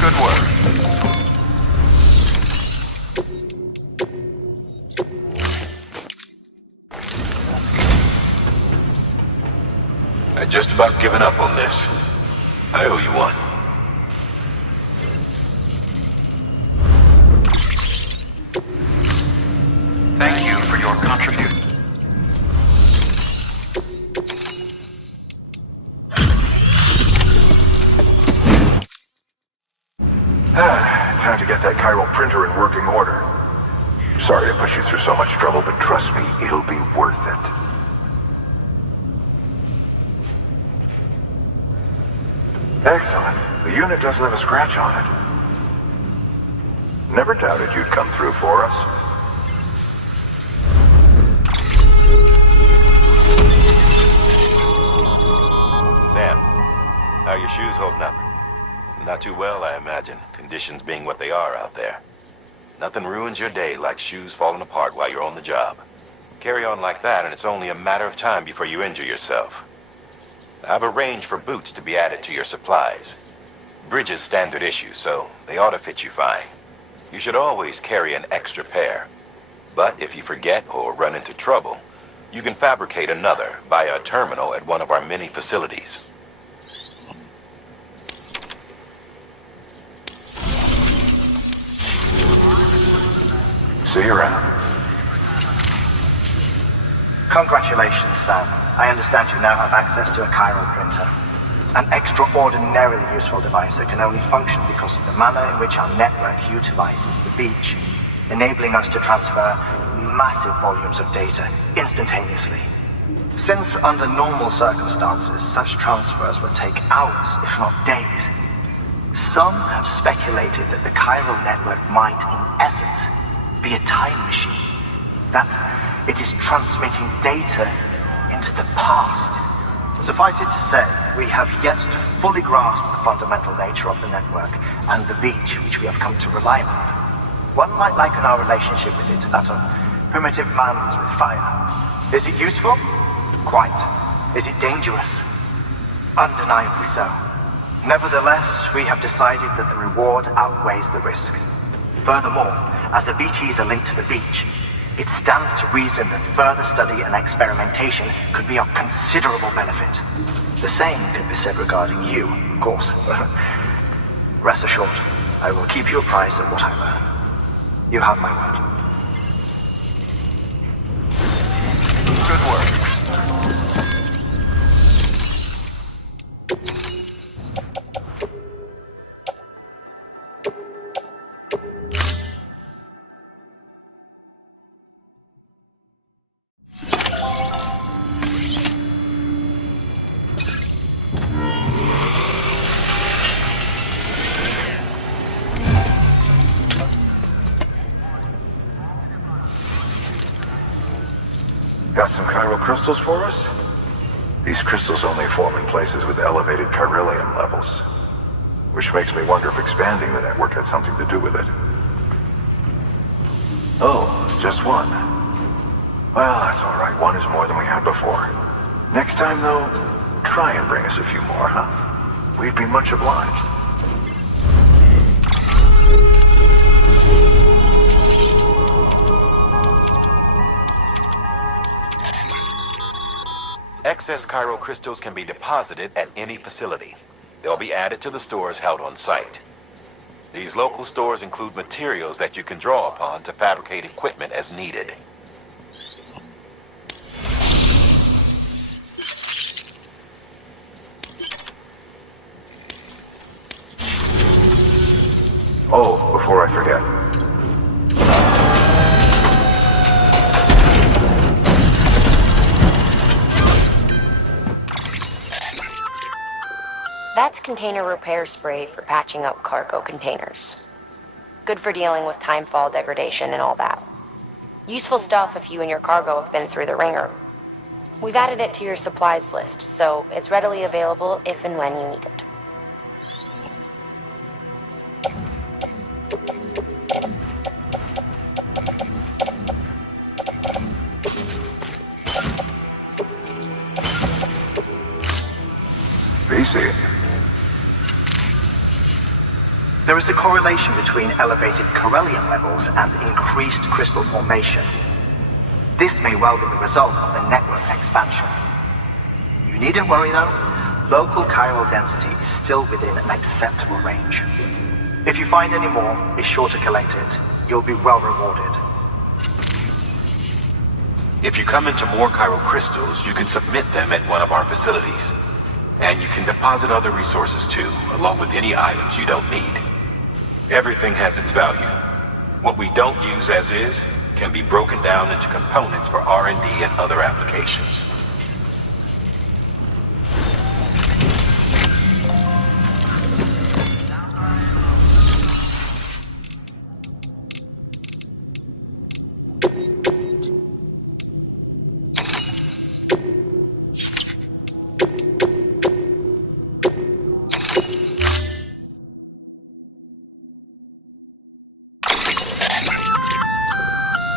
Good work. I'd just about given up on this. I owe you one. Thank you for your contribution. Time to get that chiral printer in working order. Sorry to push you through so much trouble, but trust me, it'll be worth it. Excellent. The unit doesn't have a scratch on it. Never doubted you'd come through for us. Sam, how are your shoes holding up? Not too well, I imagine, conditions being what they are out there. Nothing ruins your day like shoes falling apart while you're on the job. Carry on like that and it's only a matter of time before you injure yourself. I've arranged for boots to be added to your supplies. Bridges standard issue, so they ought to fit you fine. You should always carry an extra pair. But if you forget or run into trouble, you can fabricate another via a terminal at one of our many facilities. See you around. Congratulations, Sam. I understand you now have access to a chiral printer. An extraordinarily useful device that can only function because of the manner in which our network utilizes the beach, enabling us to transfer massive volumes of data instantaneously. Since under normal circumstances, such transfers would take hours, if not days, some have speculated that the chiral network might, in essence, be a time machine. That it is transmitting data into the past. Suffice it to say, we have yet to fully grasp the fundamental nature of the network and the beach which we have come to rely on. One might liken our relationship with it to that of primitive mans with fire. Is it useful? Quite. Is it dangerous? Undeniably so. Nevertheless, we have decided that the reward outweighs the risk. Furthermore, as the BTs are linked to the beach, it stands to reason that further study and experimentation could be of considerable benefit. The same can be said regarding you, of course. Rest assured, I will keep you apprised of what I learn. You have my word. Good work. crystals for us? These crystals only form in places with elevated chiralium levels. Which makes me wonder if expanding the network had something to do with it. Oh, just one. Well, that's all right. One is more than we had before. Next time, though, try and bring us a few more, huh? We'd be much obliged. Excess chiral crystals can be deposited at any facility. They'll be added to the stores held on site. These local stores include materials that you can draw upon to fabricate equipment as needed. Oh, before I forget. That's container repair spray for patching up cargo containers. Good for dealing with timefall degradation and all that. Useful stuff if you and your cargo have been through the ringer. We've added it to your supplies list, so it's readily available if and when you need it. VC. There is a correlation between elevated chiralium levels and increased crystal formation. This may well be the result of the network's expansion. You needn't worry though, local chiral density is still within an acceptable range. If you find any more, be sure to collect it. You'll be well rewarded. If you come into more chiral crystals, you can submit them at one of our facilities. And you can deposit other resources too, along with any items you don't need. Everything has its value. What we don't use as is can be broken down into components for R&D and other applications.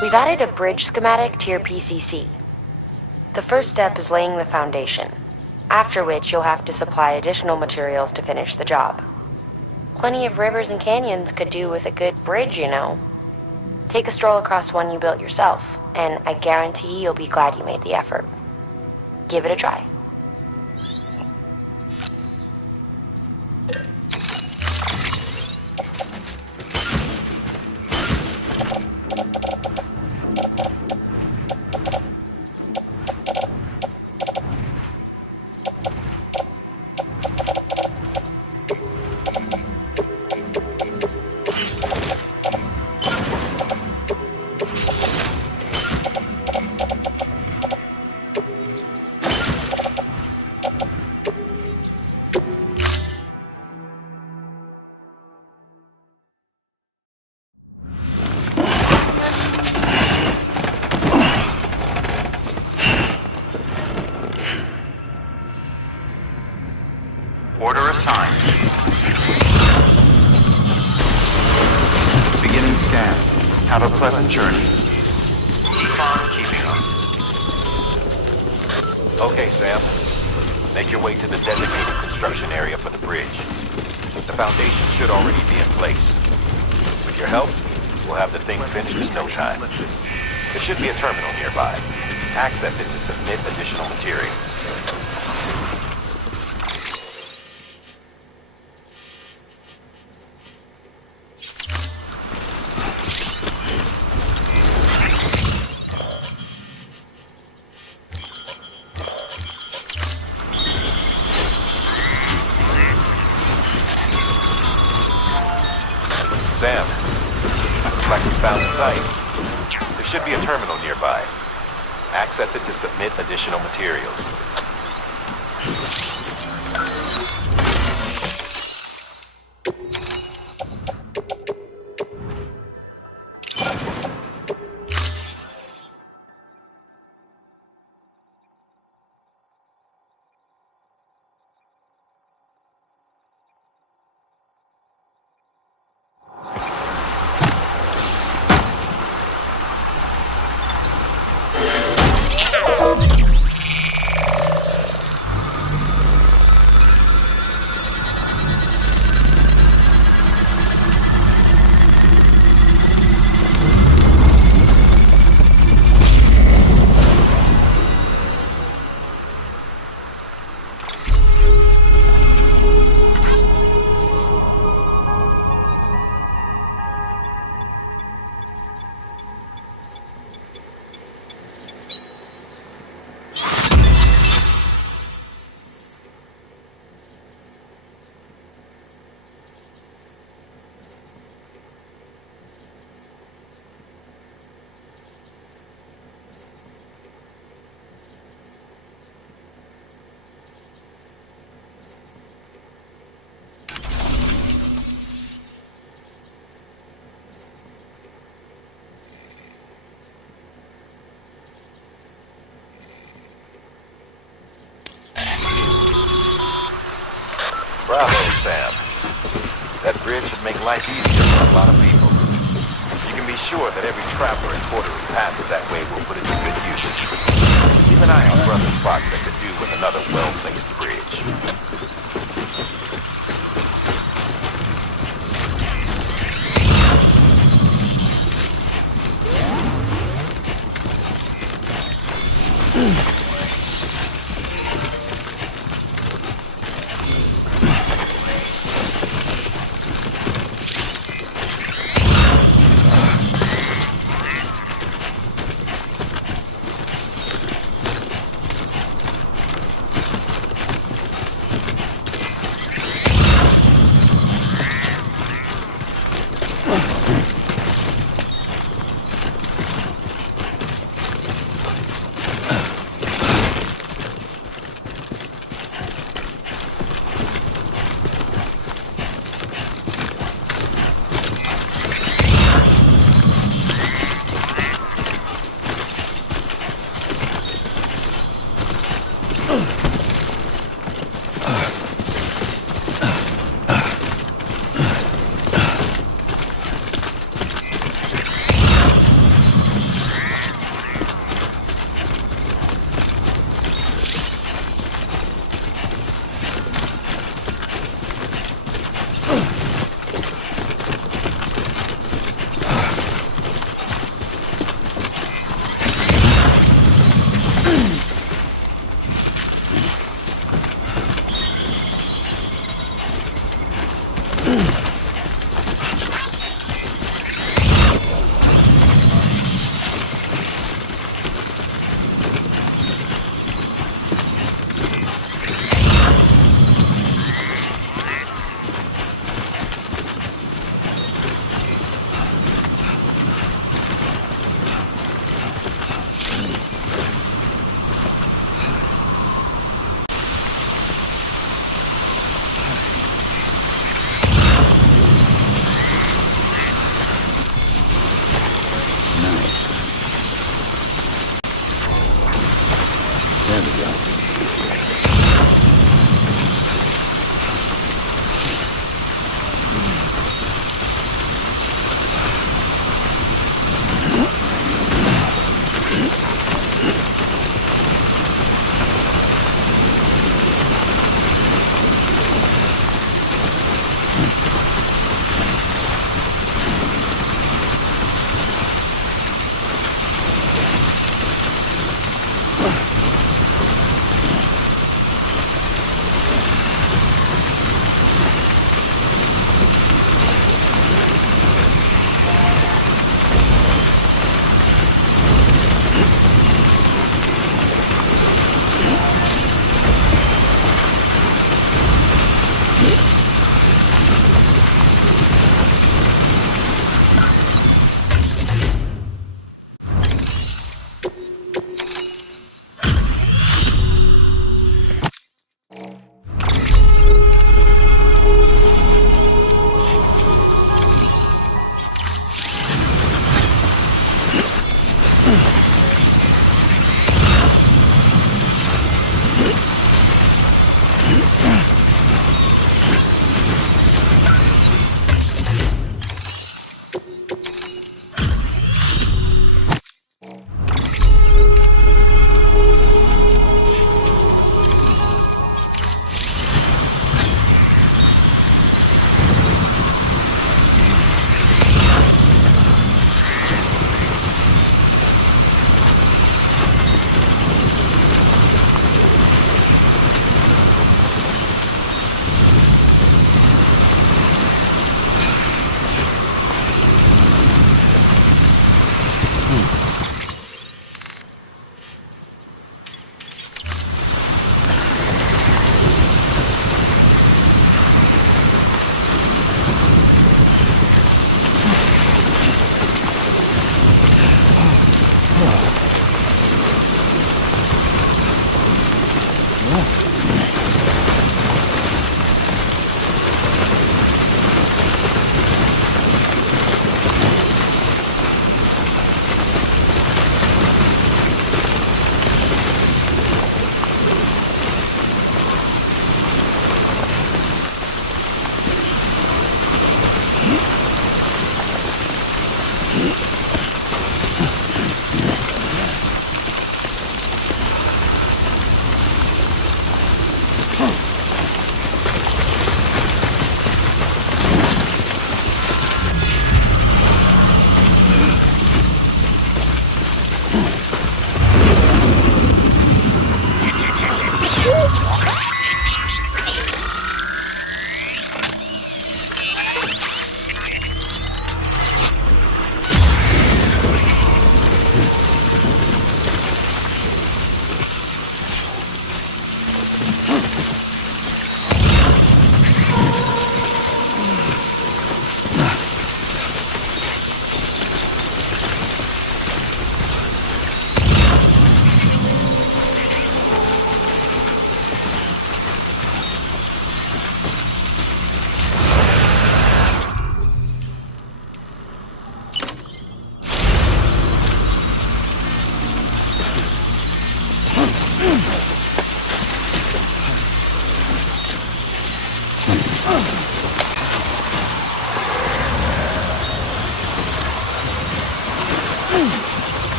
We've added a bridge schematic to your PCC. The first step is laying the foundation, after which you'll have to supply additional materials to finish the job. Plenty of rivers and canyons could do with a good bridge, you know. Take a stroll across one you built yourself, and I guarantee you'll be glad you made the effort. Give it a try. Order assigned. Beginning scan. Have a pleasant journey. Keep on keeping on. Okay, Sam. Make your way to the designated construction area for the bridge. The foundation should already be in place. With your help, we'll have the thing finished in no time. There should be a terminal nearby. Access it to submit additional materials. Sam, looks like we found the site. There should be a terminal nearby. Access it to submit additional materials. That bridge should make life easier for a lot of people. You can be sure that every traveler and porter who passes that way will put it to good use. Keep an eye on brother spots that could do with another well-placed bridge.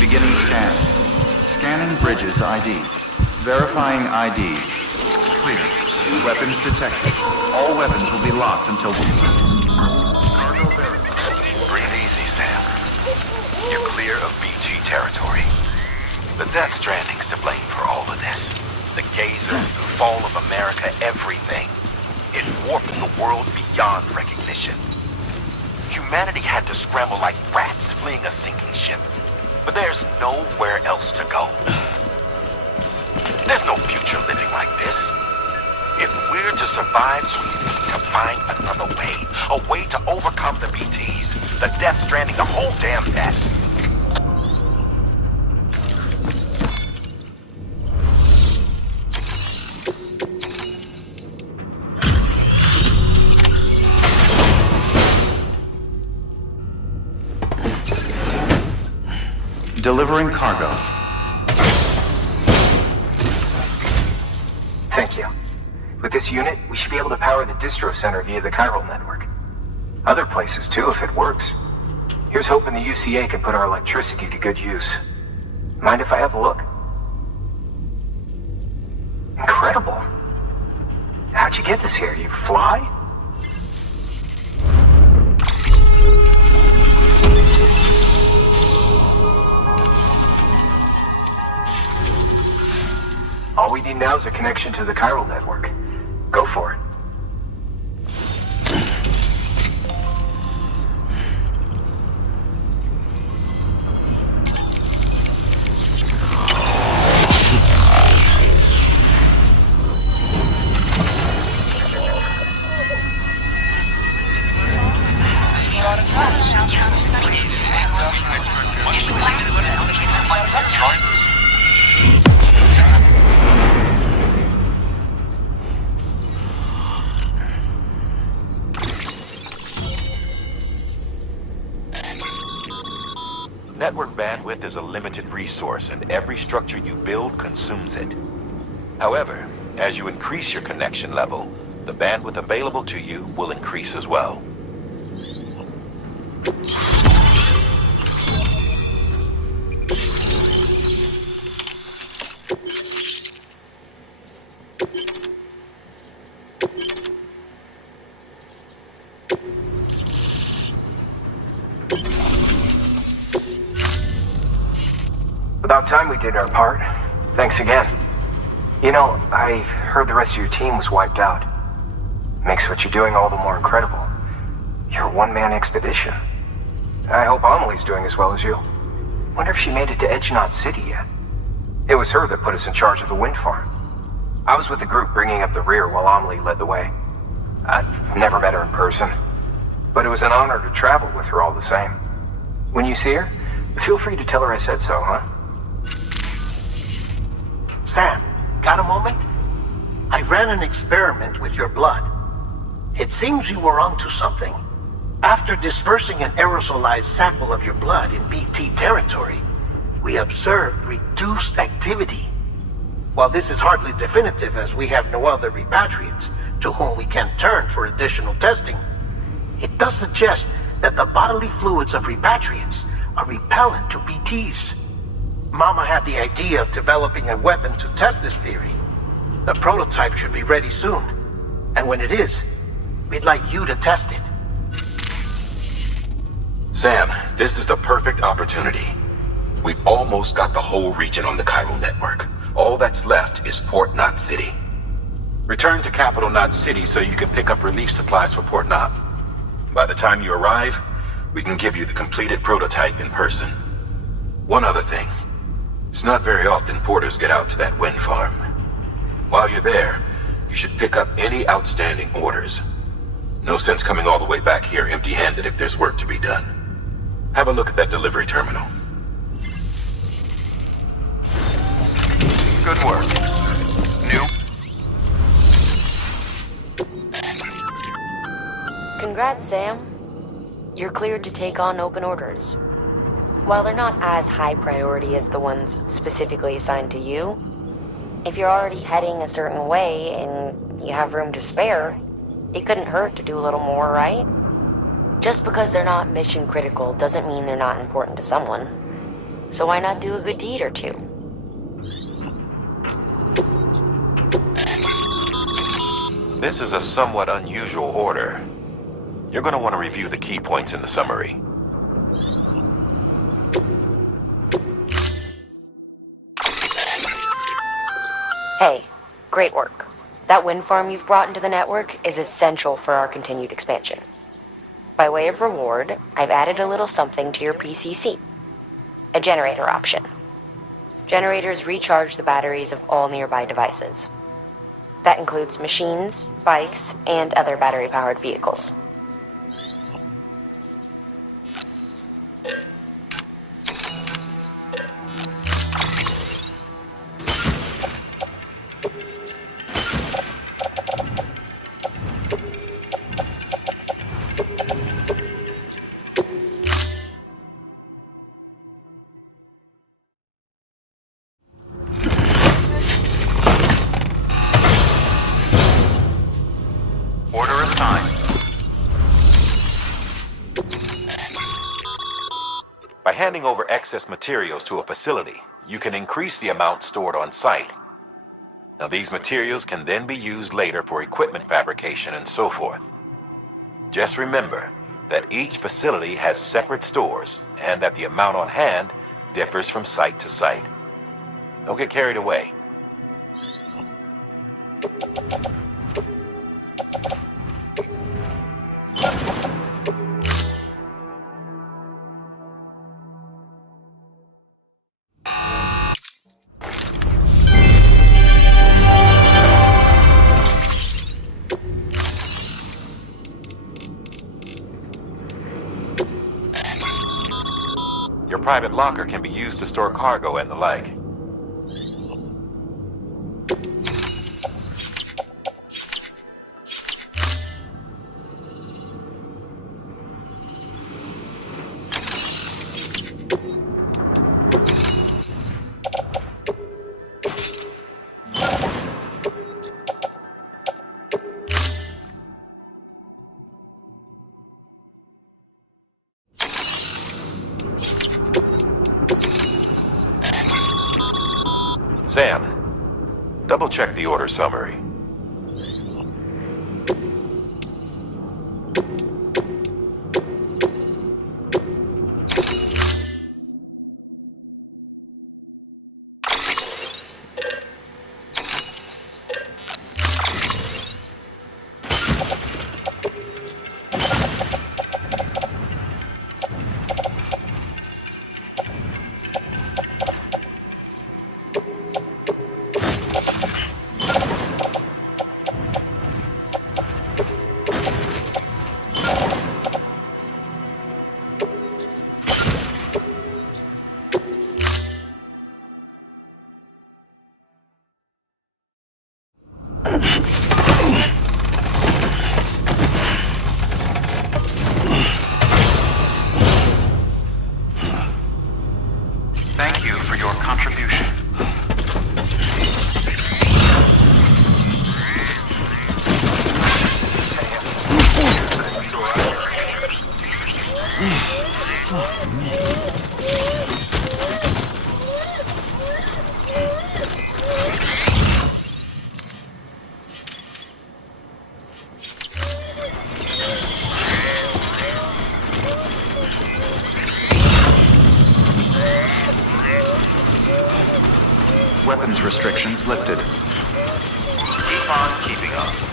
Beginning scan. Scanning Bridges ID. Verifying ID. Clear. Weapons detected. All weapons will be locked until... Breathe easy, Sam. You're clear of BG territory. The Death Stranding's to blame for all of this. The gazers, the fall of America, everything. It warped the world beyond recognition. Humanity had to scramble like rats fleeing a sinking ship. But there's nowhere else to go. There's no future living like this. If we're to survive, we need to find another way. A way to overcome the BTs, the Death Stranding, the whole damn mess. Delivering cargo. Thank you. With this unit, we should be able to power the distro center via the chiral network. Other places too, if it works. Here's hoping the UCA can put our electricity to good use. Mind if I have a look? Incredible. How'd you get this here? You fly? All we need now is a connection to the chiral network. Go for it. Network bandwidth is a limited resource, and every structure you build consumes it. However, as you increase your connection level, the bandwidth available to you will increase as well. About time we did our part. Thanks again. You know, I heard the rest of your team was wiped out. Makes what you're doing all the more incredible. You're a one-man expedition. I hope Amelie's doing as well as you. Wonder if she made it to Edgenot City yet. It was her that put us in charge of the wind farm. I was with the group bringing up the rear while Amelie led the way. I've never met her in person, but it was an honor to travel with her all the same. When you see her, feel free to tell her I said so, huh? Sam, got a moment? I ran an experiment with your blood. It seems you were onto something. After dispersing an aerosolized sample of your blood in BT territory, we observed reduced activity. While this is hardly definitive as we have no other repatriates to whom we can turn for additional testing, it does suggest that the bodily fluids of repatriates are repellent to BTs. Mama had the idea of developing a weapon to test this theory. The prototype should be ready soon, and when it is, we'd like you to test it. Sam, this is the perfect opportunity. We've almost got the whole region on the chiral network. All that's left is Port Knot City. Return to Capital Knot City so you can pick up relief supplies for Port Knot. By the time you arrive, we can give you the completed prototype in person. One other thing. It's not very often porters get out to that wind farm. While you're there, you should pick up any outstanding orders. No sense coming all the way back here empty-handed if there's work to be done. Have a look at that delivery terminal. Good work. New? Congrats, Sam. You're cleared to take on open orders. While they're not as high priority as the ones specifically assigned to you, if you're already heading a certain way and you have room to spare, it couldn't hurt to do a little more, right? Just because they're not mission critical doesn't mean they're not important to someone. So why not do a good deed or two? This is a somewhat unusual order. You're going to want to review the key points in the summary. Hey, great work. That wind farm you've brought into the network is essential for our continued expansion. By way of reward, I've added a little something to your PCC. A generator option. Generators recharge the batteries of all nearby devices. That includes machines, bikes, and other battery-powered vehicles. Order assigned. By handing over excess materials to a facility, you can increase the amount stored on site. Now, these materials can then be used later for equipment fabrication and so forth. Just remember that each facility has separate stores and that the amount on hand differs from site to site. Don't get carried away. Your private locker can be used to store cargo and the like. Sam, double-check the order summary. Thank you for your contribution. Weapons restrictions lifted. Keep on keeping up.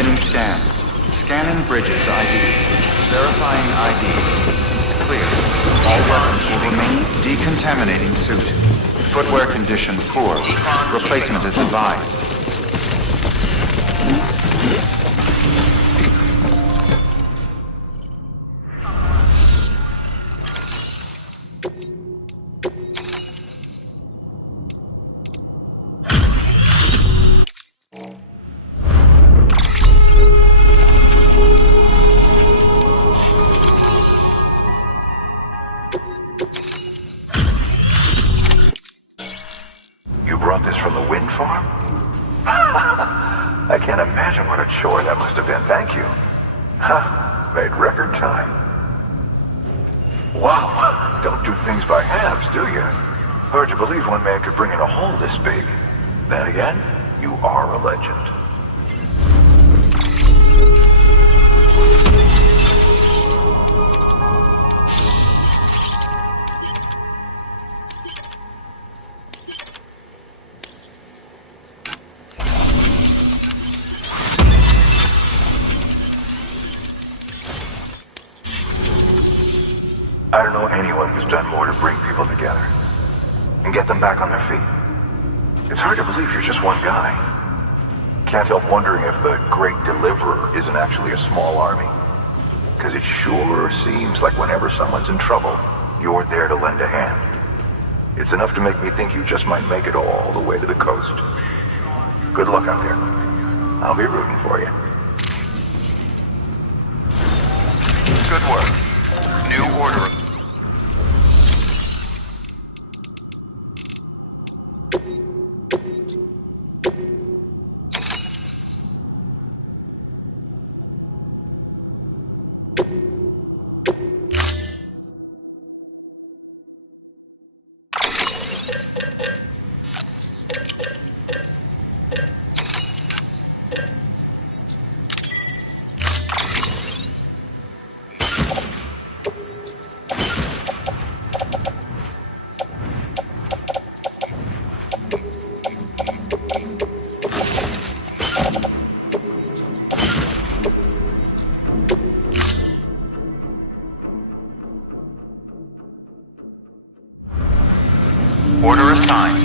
Beginning scan. Scanning Bridges ID. Verifying ID. Clear. All weapons will remain. Decontaminating suit. Footwear condition poor. Replacement is advised. You brought this from the wind farm? I can't imagine what a chore that must have been. Thank you. Huh, made record time. Wow, don't do things by halves, do you? Hard to believe one man could bring in a hole this big. Then again, you are a legend. I don't know anyone who's done more to bring people together and get them back on their feet. It's hard to believe you're just one guy. Can't help wondering if the Great Deliverer isn't actually a small army. Because it sure seems like whenever someone's in trouble, you're there to lend a hand. It's enough to make me think you just might make it all the way to the coast. Good luck out there. I'll be rooting for you. Good work. New order. Order assigned.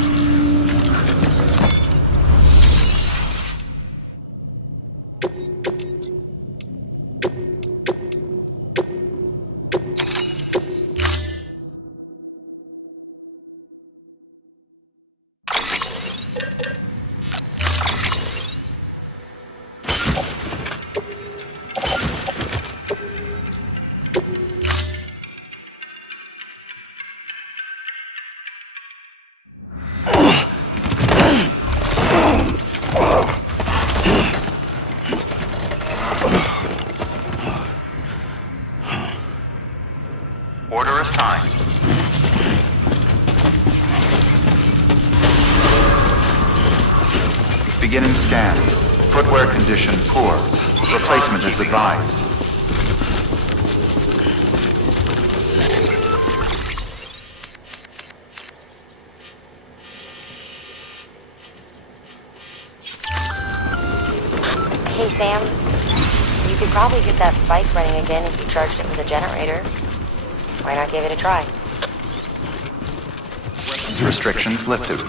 Order assigned. Beginning scan. Footwear condition poor. Replacement is advised. Hey, Sam. You could probably get that bike running again if you charged it with a generator. Why not give it a try? Restrictions lifted.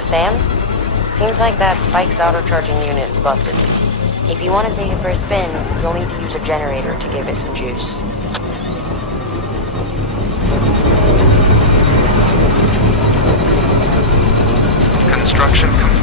Sam? Seems like that bike's auto-charging unit is busted. If you want to take it for a spin, you'll need to use a generator to give it some juice. Construction complete.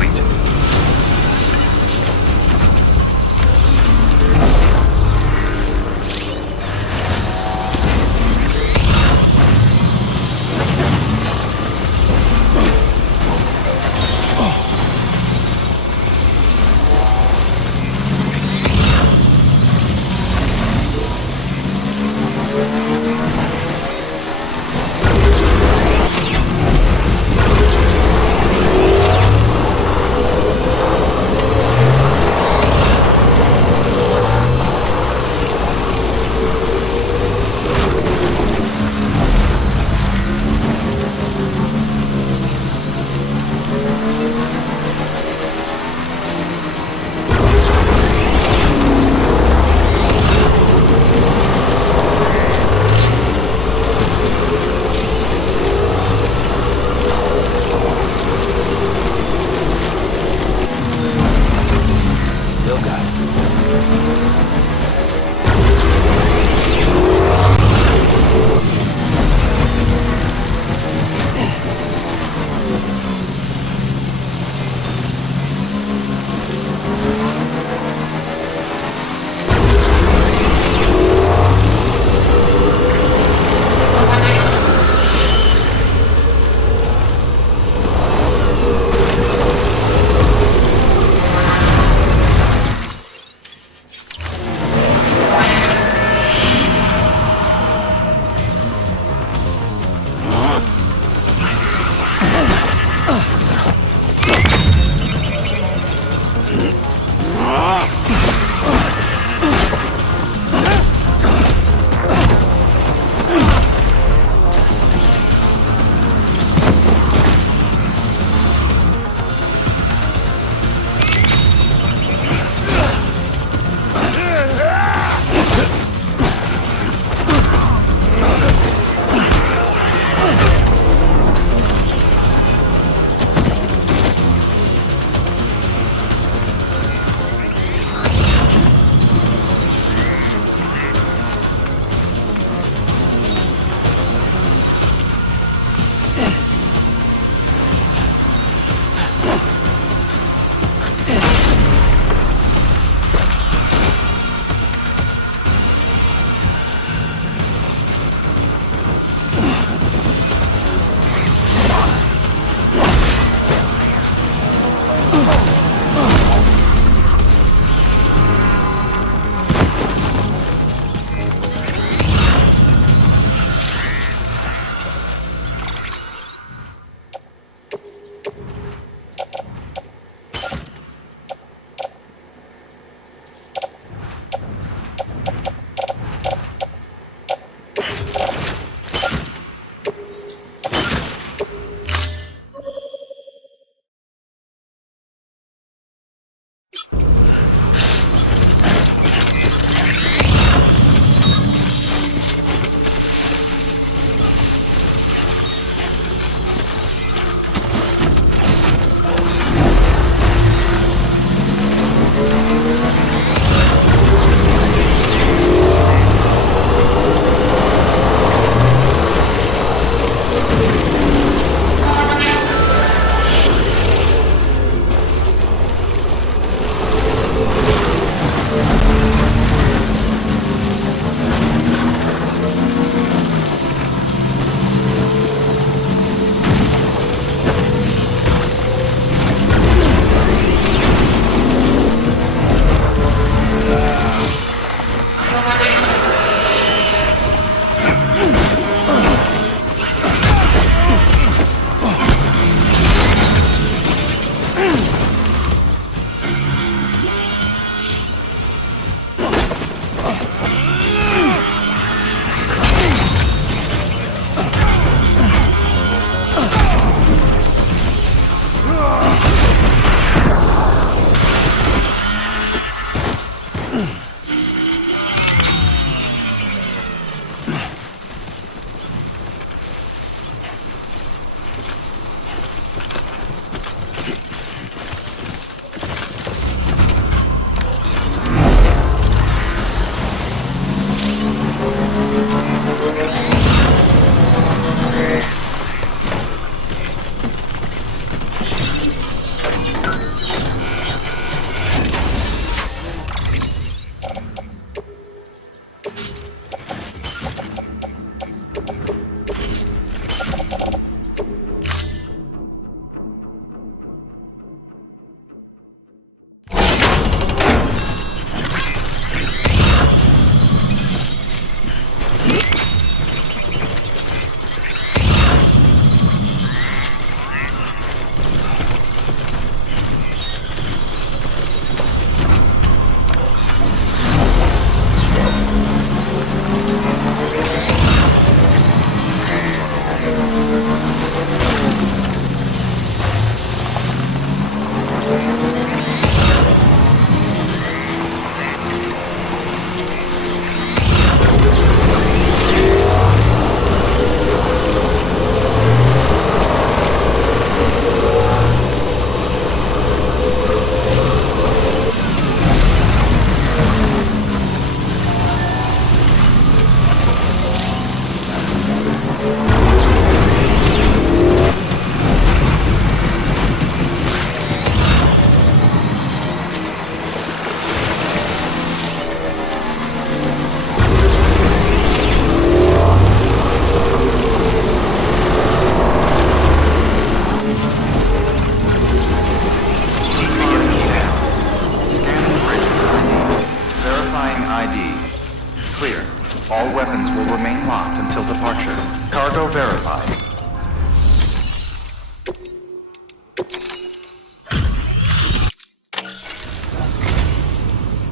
will remain locked until departure. Cargo verified.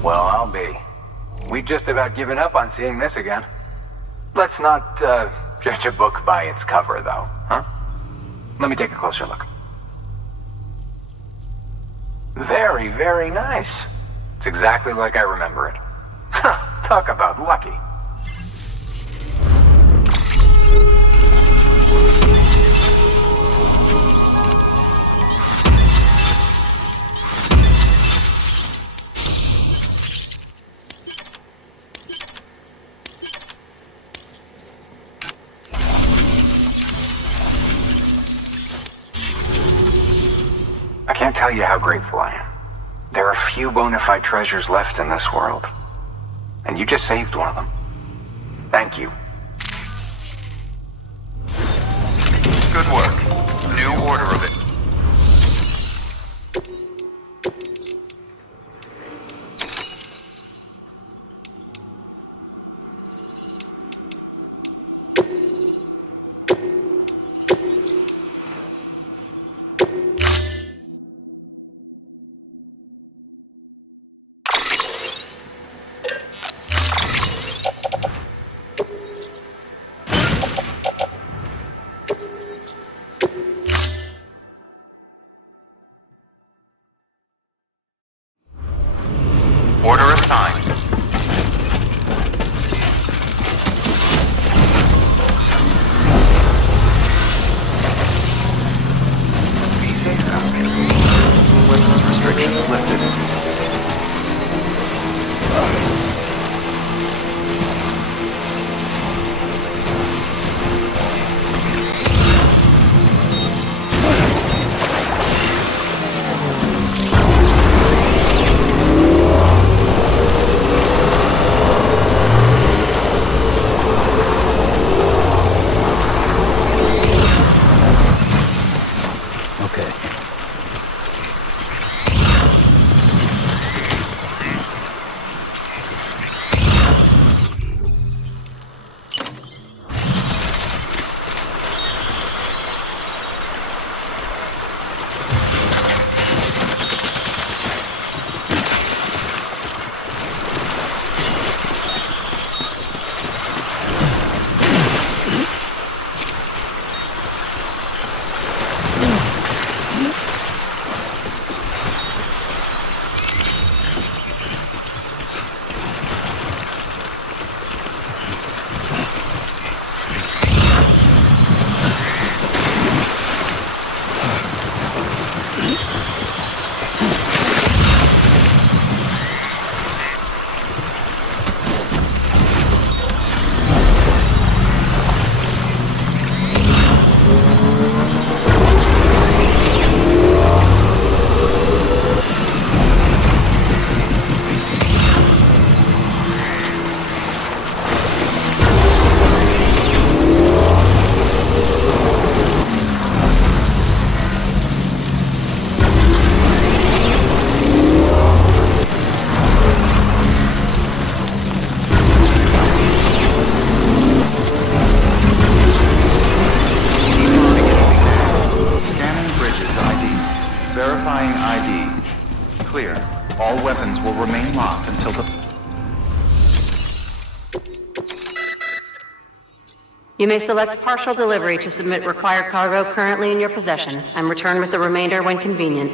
Well, I'll be. We've just about given up on seeing this again. Let's not, judge a book by its cover, though, huh? Let me take a closer look. Very, very nice. It's exactly like I remember it. Talk about lucky. I can't tell you how grateful I am. There are few bona fide treasures left in this world. And you just saved one of them. Thank you. Good work. New order of it. Order assigned. Be safe now. Weapons restrictions lifted. Verifying ID. Clear. All weapons will remain locked until the... You may select partial delivery to submit required cargo currently in your possession and return with the remainder when convenient.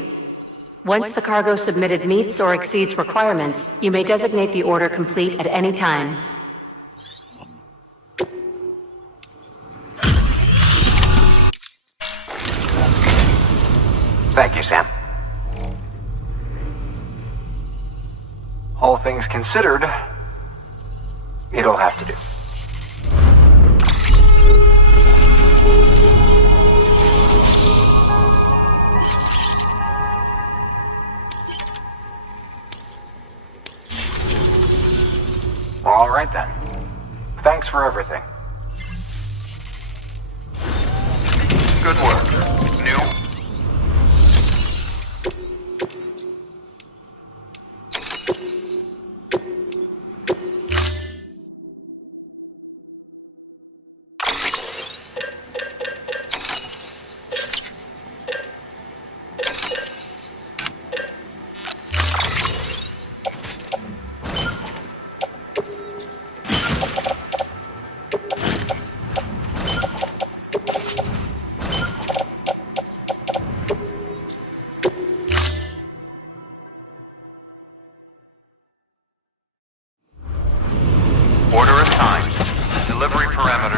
Once the cargo submitted meets or exceeds requirements, you may designate the order complete at any time. Thank you, Sam. All things considered, it'll have to do. All right then. Thanks for everything. Good work. New.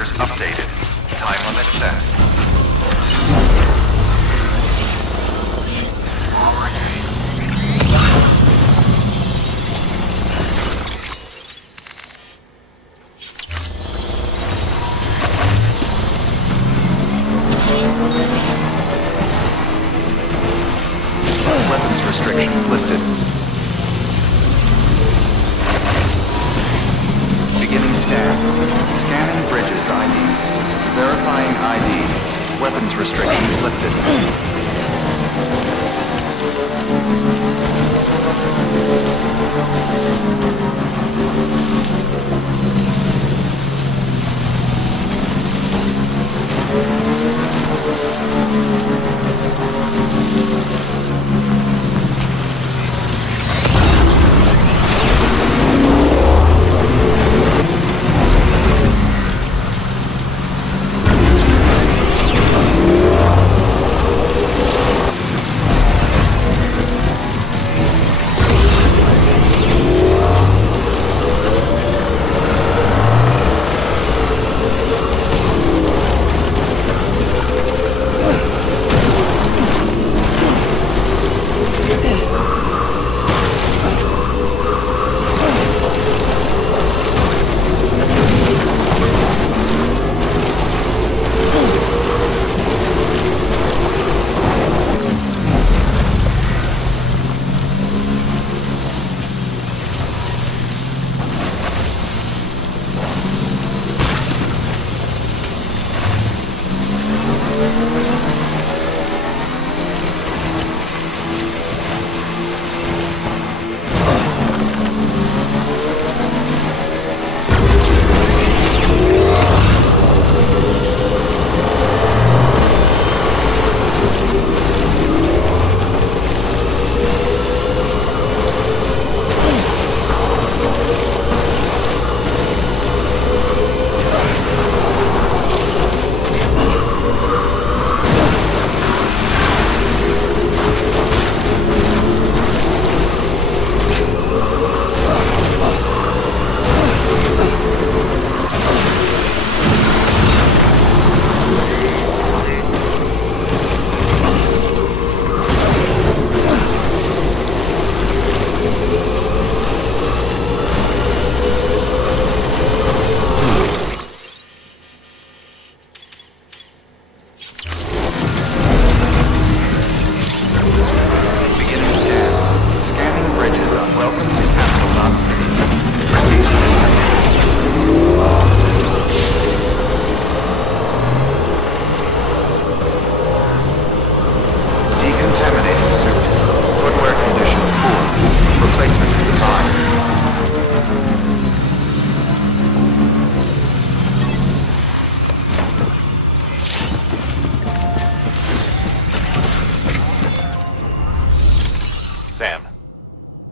parameters updated. Time limit set. Weapons restrictions lifted. Beginning scan. Scanning bridges ID. Verifying ID. Weapons restrictions lifted.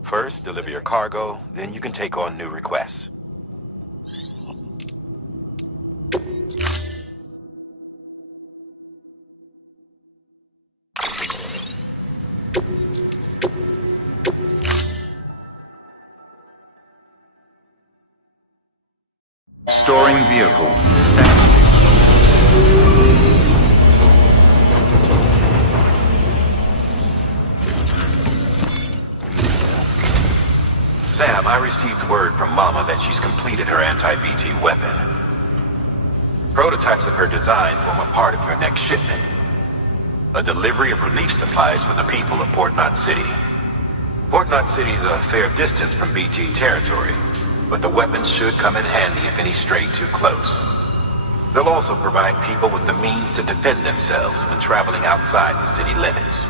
First, deliver your cargo, then you can take on new requests. Storing vehicle. Standing. Sam, I received word from Mama that she's completed her anti-BT weapon. Prototypes of her design form a part of your next shipment. A delivery of relief supplies for the people of Port Knot City. Port Knot City is a fair distance from BT territory, but the weapons should come in handy if any stray too close. They'll also provide people with the means to defend themselves when traveling outside the city limits.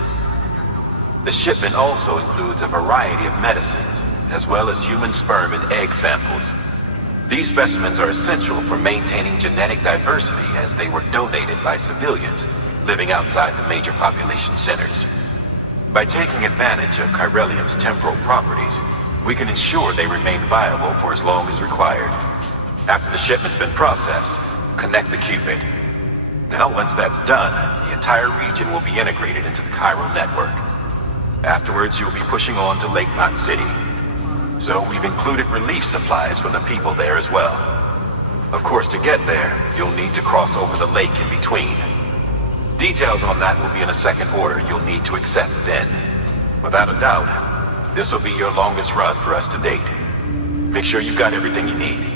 The shipment also includes a variety of medicines, as well as human sperm and egg samples. These specimens are essential for maintaining genetic diversity as they were donated by civilians living outside the major population centers. By taking advantage of chiralium's temporal properties, we can ensure they remain viable for as long as required. After the shipment's been processed, connect the Cupid. Now, once that's done, the entire region will be integrated into the chiral network. Afterwards, you'll be pushing on to Lake Knot City. So we've included relief supplies for the people there as well. Of course, to get there, you'll need to cross over the lake in between. Details on that will be in a second order you'll need to accept then. Without a doubt, this will be your longest run for us to date. Make sure you've got everything you need.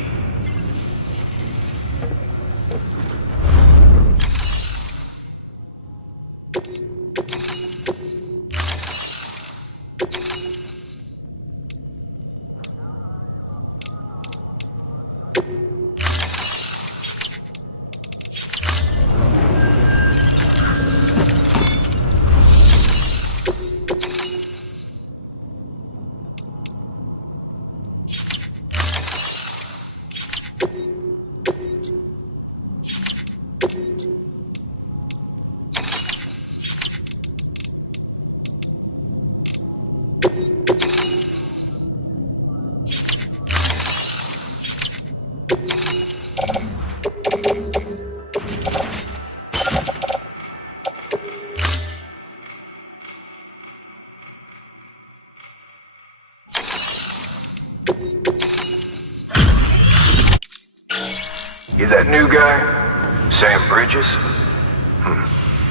You that new guy? Sam Bridges?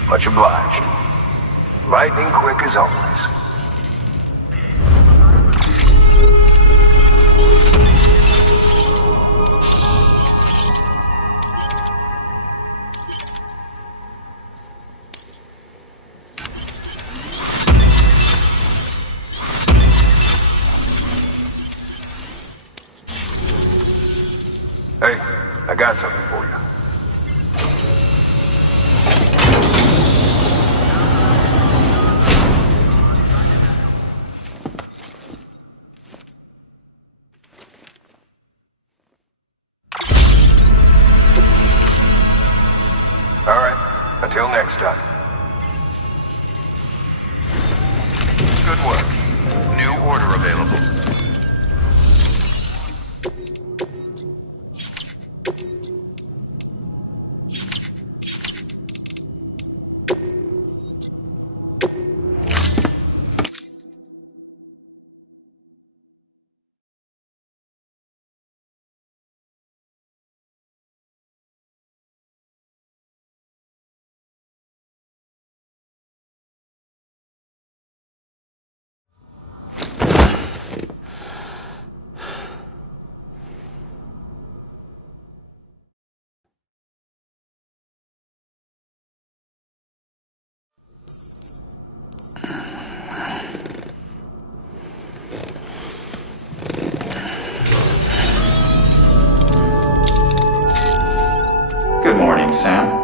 Much obliged. Lightning quick as always. Hey, I got something for you. All right, until next time. Good work. New order available. Good morning, Sam.